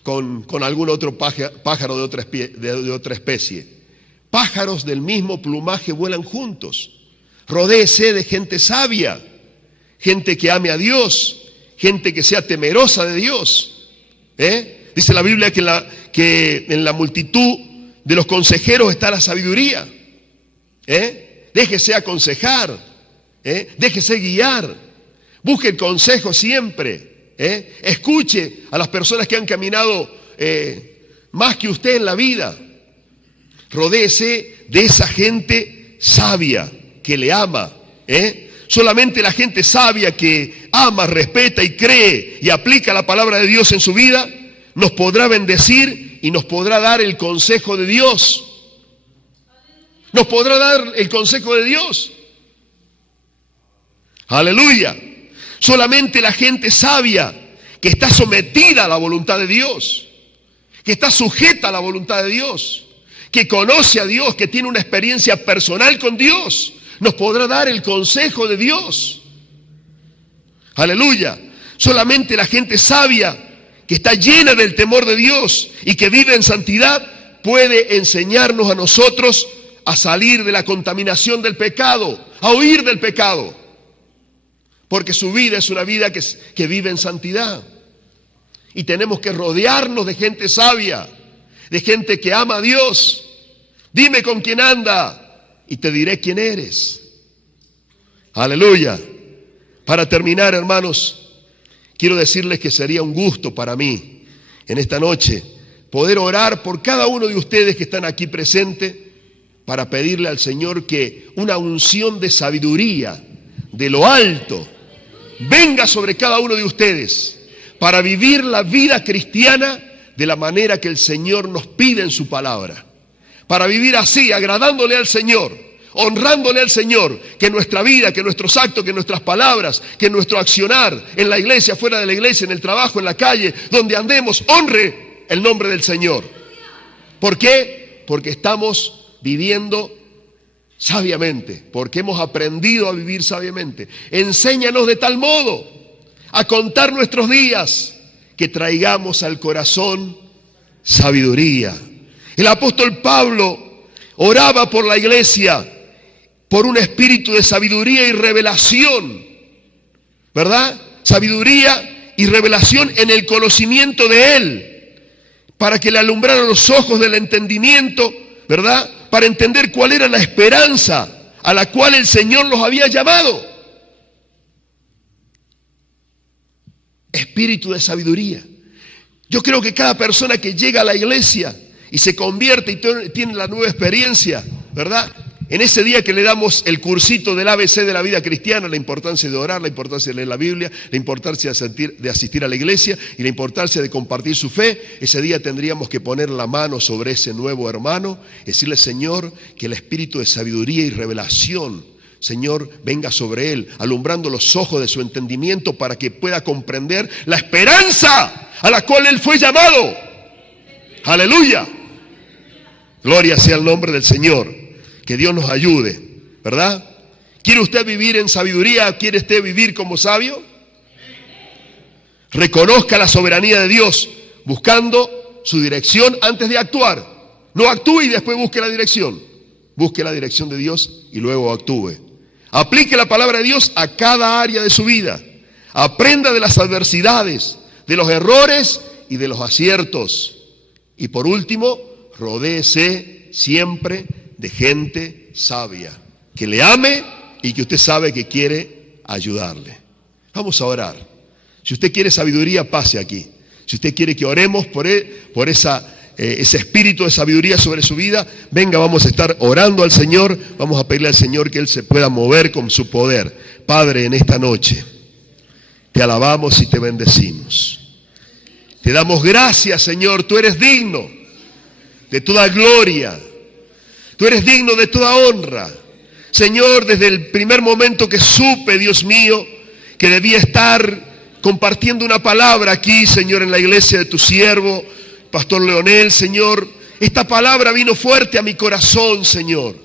con algún otro pájaro de otra especie. Pájaros del mismo plumaje vuelan juntos. Rodéese de gente sabia, gente que ame a Dios, gente que sea temerosa de Dios. Dice la Biblia que en la multitud de los consejeros está la sabiduría. Déjese aconsejar, déjese guiar, busque el consejo siempre. Escuche a las personas que han caminado más que usted en la vida. Rodéese de esa gente sabia que le ama. Solamente la gente sabia que ama, respeta y cree y aplica la palabra de Dios en su vida nos podrá bendecir y nos podrá dar el consejo de Dios. Nos podrá dar el consejo de Dios. Aleluya. Solamente la gente sabia que está sometida a la voluntad de Dios, que está sujeta a la voluntad de Dios, que conoce a Dios, que tiene una experiencia personal con Dios, nos podrá dar el consejo de Dios. Aleluya. Solamente la gente sabia, que está llena del temor de Dios y que vive en santidad, puede enseñarnos a nosotros a salir de la contaminación del pecado, a huir del pecado. Porque su vida es una vida que vive en santidad. Y tenemos que rodearnos de gente sabia, de gente que ama a Dios. Dime con quién anda y te diré quién eres. Aleluya. Para terminar, hermanos, quiero decirles que sería un gusto para mí en esta noche poder orar por cada uno de ustedes que están aquí presentes, para pedirle al Señor que una unción de sabiduría de lo alto venga sobre cada uno de ustedes para vivir la vida cristiana de la manera que el Señor nos pide en su palabra. Para vivir así, agradándole al Señor, honrándole al Señor, que nuestra vida, que nuestros actos, que nuestras palabras, que nuestro accionar en la iglesia, fuera de la iglesia, en el trabajo, en la calle, donde andemos, honre el nombre del Señor. ¿Por qué? Porque estamos viviendo sabiamente, porque hemos aprendido a vivir sabiamente. Enséñanos de tal modo a contar nuestros días que traigamos al corazón sabiduría. El apóstol Pablo oraba por la iglesia, por un espíritu de sabiduría y revelación, ¿verdad? Sabiduría y revelación en el conocimiento de Él, para que le alumbraran los ojos del entendimiento, ¿verdad? Para entender cuál era la esperanza a la cual el Señor los había llamado. Espíritu de sabiduría. Yo creo que cada persona que llega a la iglesia y se convierte y tiene la nueva experiencia, ¿verdad? En ese día que le damos el cursito del ABC de la vida cristiana, la importancia de orar, la importancia de leer la Biblia, la importancia de asistir a la iglesia y la importancia de compartir su fe, ese día tendríamos que poner la mano sobre ese nuevo hermano y decirle: Señor, que el espíritu de sabiduría y revelación, Señor, venga sobre él, alumbrando los ojos de su entendimiento para que pueda comprender la esperanza a la cual él fue llamado. Aleluya. Gloria sea el nombre del Señor. Que Dios nos ayude, ¿verdad? ¿Quiere usted vivir en sabiduría? ¿Quiere usted vivir como sabio? Reconozca la soberanía de Dios, buscando su dirección antes de actuar. No actúe y después busque la dirección. Busque la dirección de Dios y luego actúe. Aplique la palabra de Dios a cada área de su vida. Aprenda de las adversidades, de los errores y de los aciertos. Y por último, rodéese siempre de gente sabia, que le ame y que usted sabe que quiere ayudarle. Vamos a orar. Si usted quiere sabiduría, pase aquí. Si usted quiere que oremos por ese espíritu de sabiduría sobre su vida, venga, vamos a estar orando al Señor. Vamos a pedirle al Señor que Él se pueda mover con su poder. Padre, en esta noche te alabamos y te bendecimos. Te damos gracias, Señor. Tú eres digno de toda gloria. Tú eres digno de toda honra. Señor, desde el primer momento que supe, Dios mío, que debía estar compartiendo una palabra aquí, Señor, en la iglesia de tu siervo, Pastor Leonel, Señor, esta palabra vino fuerte a mi corazón, Señor.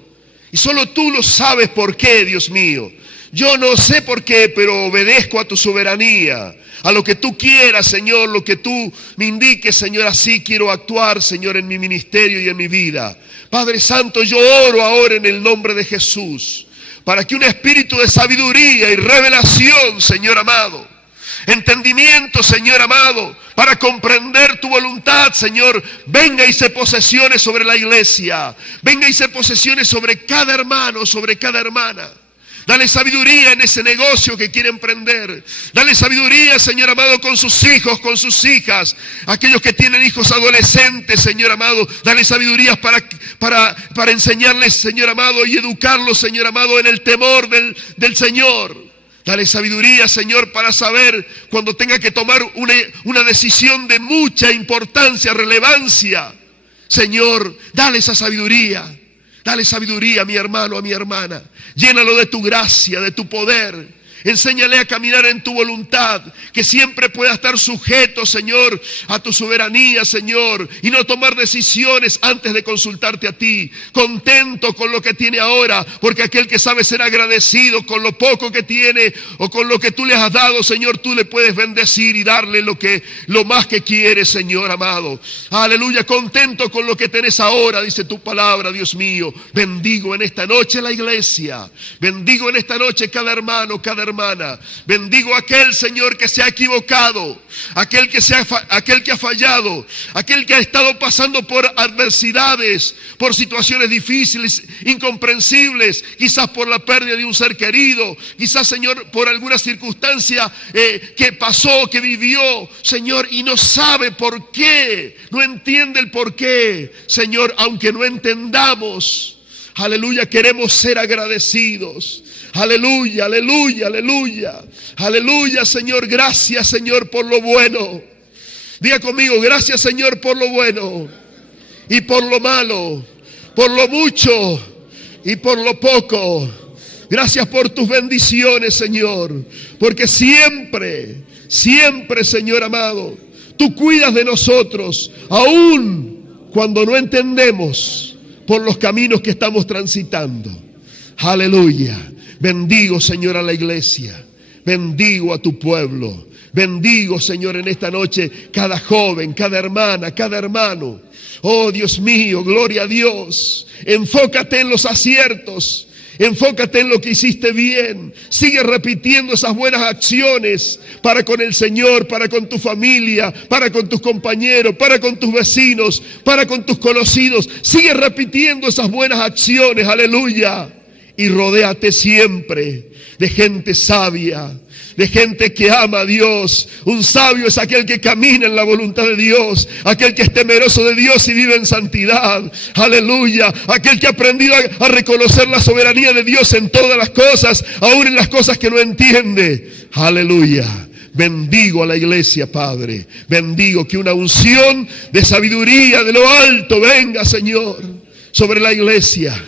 Y solo tú lo sabes por qué, Dios mío. Yo no sé por qué, pero obedezco a tu soberanía. A lo que tú quieras, Señor, lo que tú me indiques, Señor, así quiero actuar, Señor, en mi ministerio y en mi vida. Padre Santo, yo oro ahora en el nombre de Jesús, para que un espíritu de sabiduría y revelación, Señor amado, entendimiento, Señor amado, para comprender tu voluntad, Señor, venga y se posesione sobre la iglesia, venga y se posesione sobre cada hermano, sobre cada hermana. Dale sabiduría en ese negocio que quiere emprender. Dale sabiduría, Señor amado, con sus hijos, con sus hijas. Aquellos que tienen hijos adolescentes, Señor amado, dale sabiduría para enseñarles, Señor amado, y educarlos, Señor amado, en el temor del Señor. Dale sabiduría, Señor, para saber cuando tenga que tomar una decisión de mucha importancia, relevancia. Señor, dale esa sabiduría. Dale sabiduría a mi hermano, a mi hermana. Llénalo de tu gracia, de tu poder. Enséñale a caminar en tu voluntad, que siempre pueda estar sujeto, Señor, a tu soberanía, Señor, y no tomar decisiones antes de consultarte a ti. Contento con lo que tiene ahora, porque aquel que sabe ser agradecido con lo poco que tiene o con lo que tú le has dado, Señor, tú le puedes bendecir y darle lo más que quiere, Señor amado. Aleluya, contento con lo que tenés ahora, dice tu palabra, Dios mío. Bendigo en esta noche la iglesia, bendigo en esta noche cada hermano, cada hermana. Bendigo a aquel, Señor, que se ha equivocado, aquel que ha fallado, aquel que ha estado pasando por adversidades, por situaciones difíciles, incomprensibles, quizás por la pérdida de un ser querido, quizás, Señor, por alguna circunstancia que pasó, que vivió, Señor, y no sabe por qué, no entiende el por qué. Señor, aunque no entendamos, aleluya, queremos ser agradecidos. Aleluya, aleluya, aleluya. Aleluya, Señor, gracias, Señor, por lo bueno. Diga conmigo, gracias, Señor, por lo bueno y por lo malo, por lo mucho y por lo poco. Gracias por tus bendiciones, Señor, porque siempre, siempre, Señor amado, tú cuidas de nosotros, aún cuando no entendemos por los caminos que estamos transitando. Aleluya. Bendigo, Señor, a la iglesia. Bendigo a tu pueblo. Bendigo, Señor, en esta noche cada joven, cada hermana, cada hermano. Oh, Dios mío, gloria a Dios. Enfócate en los aciertos. Enfócate en lo que hiciste bien. Sigue repitiendo esas buenas acciones para con el Señor, para con tu familia, para con tus compañeros, para con tus vecinos, para con tus conocidos. Sigue repitiendo esas buenas acciones, aleluya. Y rodéate siempre de gente sabia, de gente que ama a Dios. Un sabio es aquel que camina en la voluntad de Dios, aquel que es temeroso de Dios y vive en santidad. Aleluya. Aquel que ha aprendido a reconocer la soberanía de Dios en todas las cosas, aún en las cosas que no entiende. Aleluya. Bendigo a la iglesia, Padre. Bendigo que una unción de sabiduría de lo alto venga, Señor, sobre la iglesia.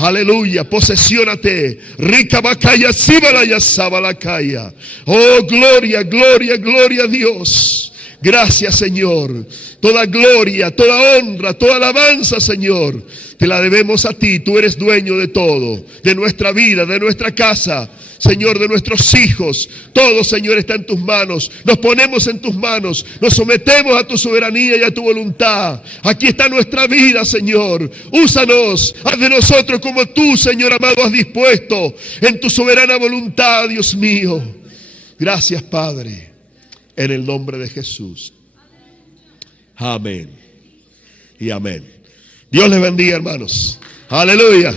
Aleluya, posesiónate. Rica bacaya, síbalaya, sábalacaya. Oh, gloria, gloria, gloria a Dios. Gracias, Señor. Toda gloria, toda honra, toda alabanza, Señor, te la debemos a ti. Tú eres dueño de todo, de nuestra vida, de nuestra casa, Señor, de nuestros hijos. Todo, Señor, está en tus manos. Nos ponemos en tus manos. Nos sometemos a tu soberanía y a tu voluntad. Aquí está nuestra vida, Señor. Úsanos, haz de nosotros como tú, Señor amado, has dispuesto en tu soberana voluntad, Dios mío. Gracias, Padre, en el nombre de Jesús. Amén y amén. Dios les bendiga, hermanos. Aleluya.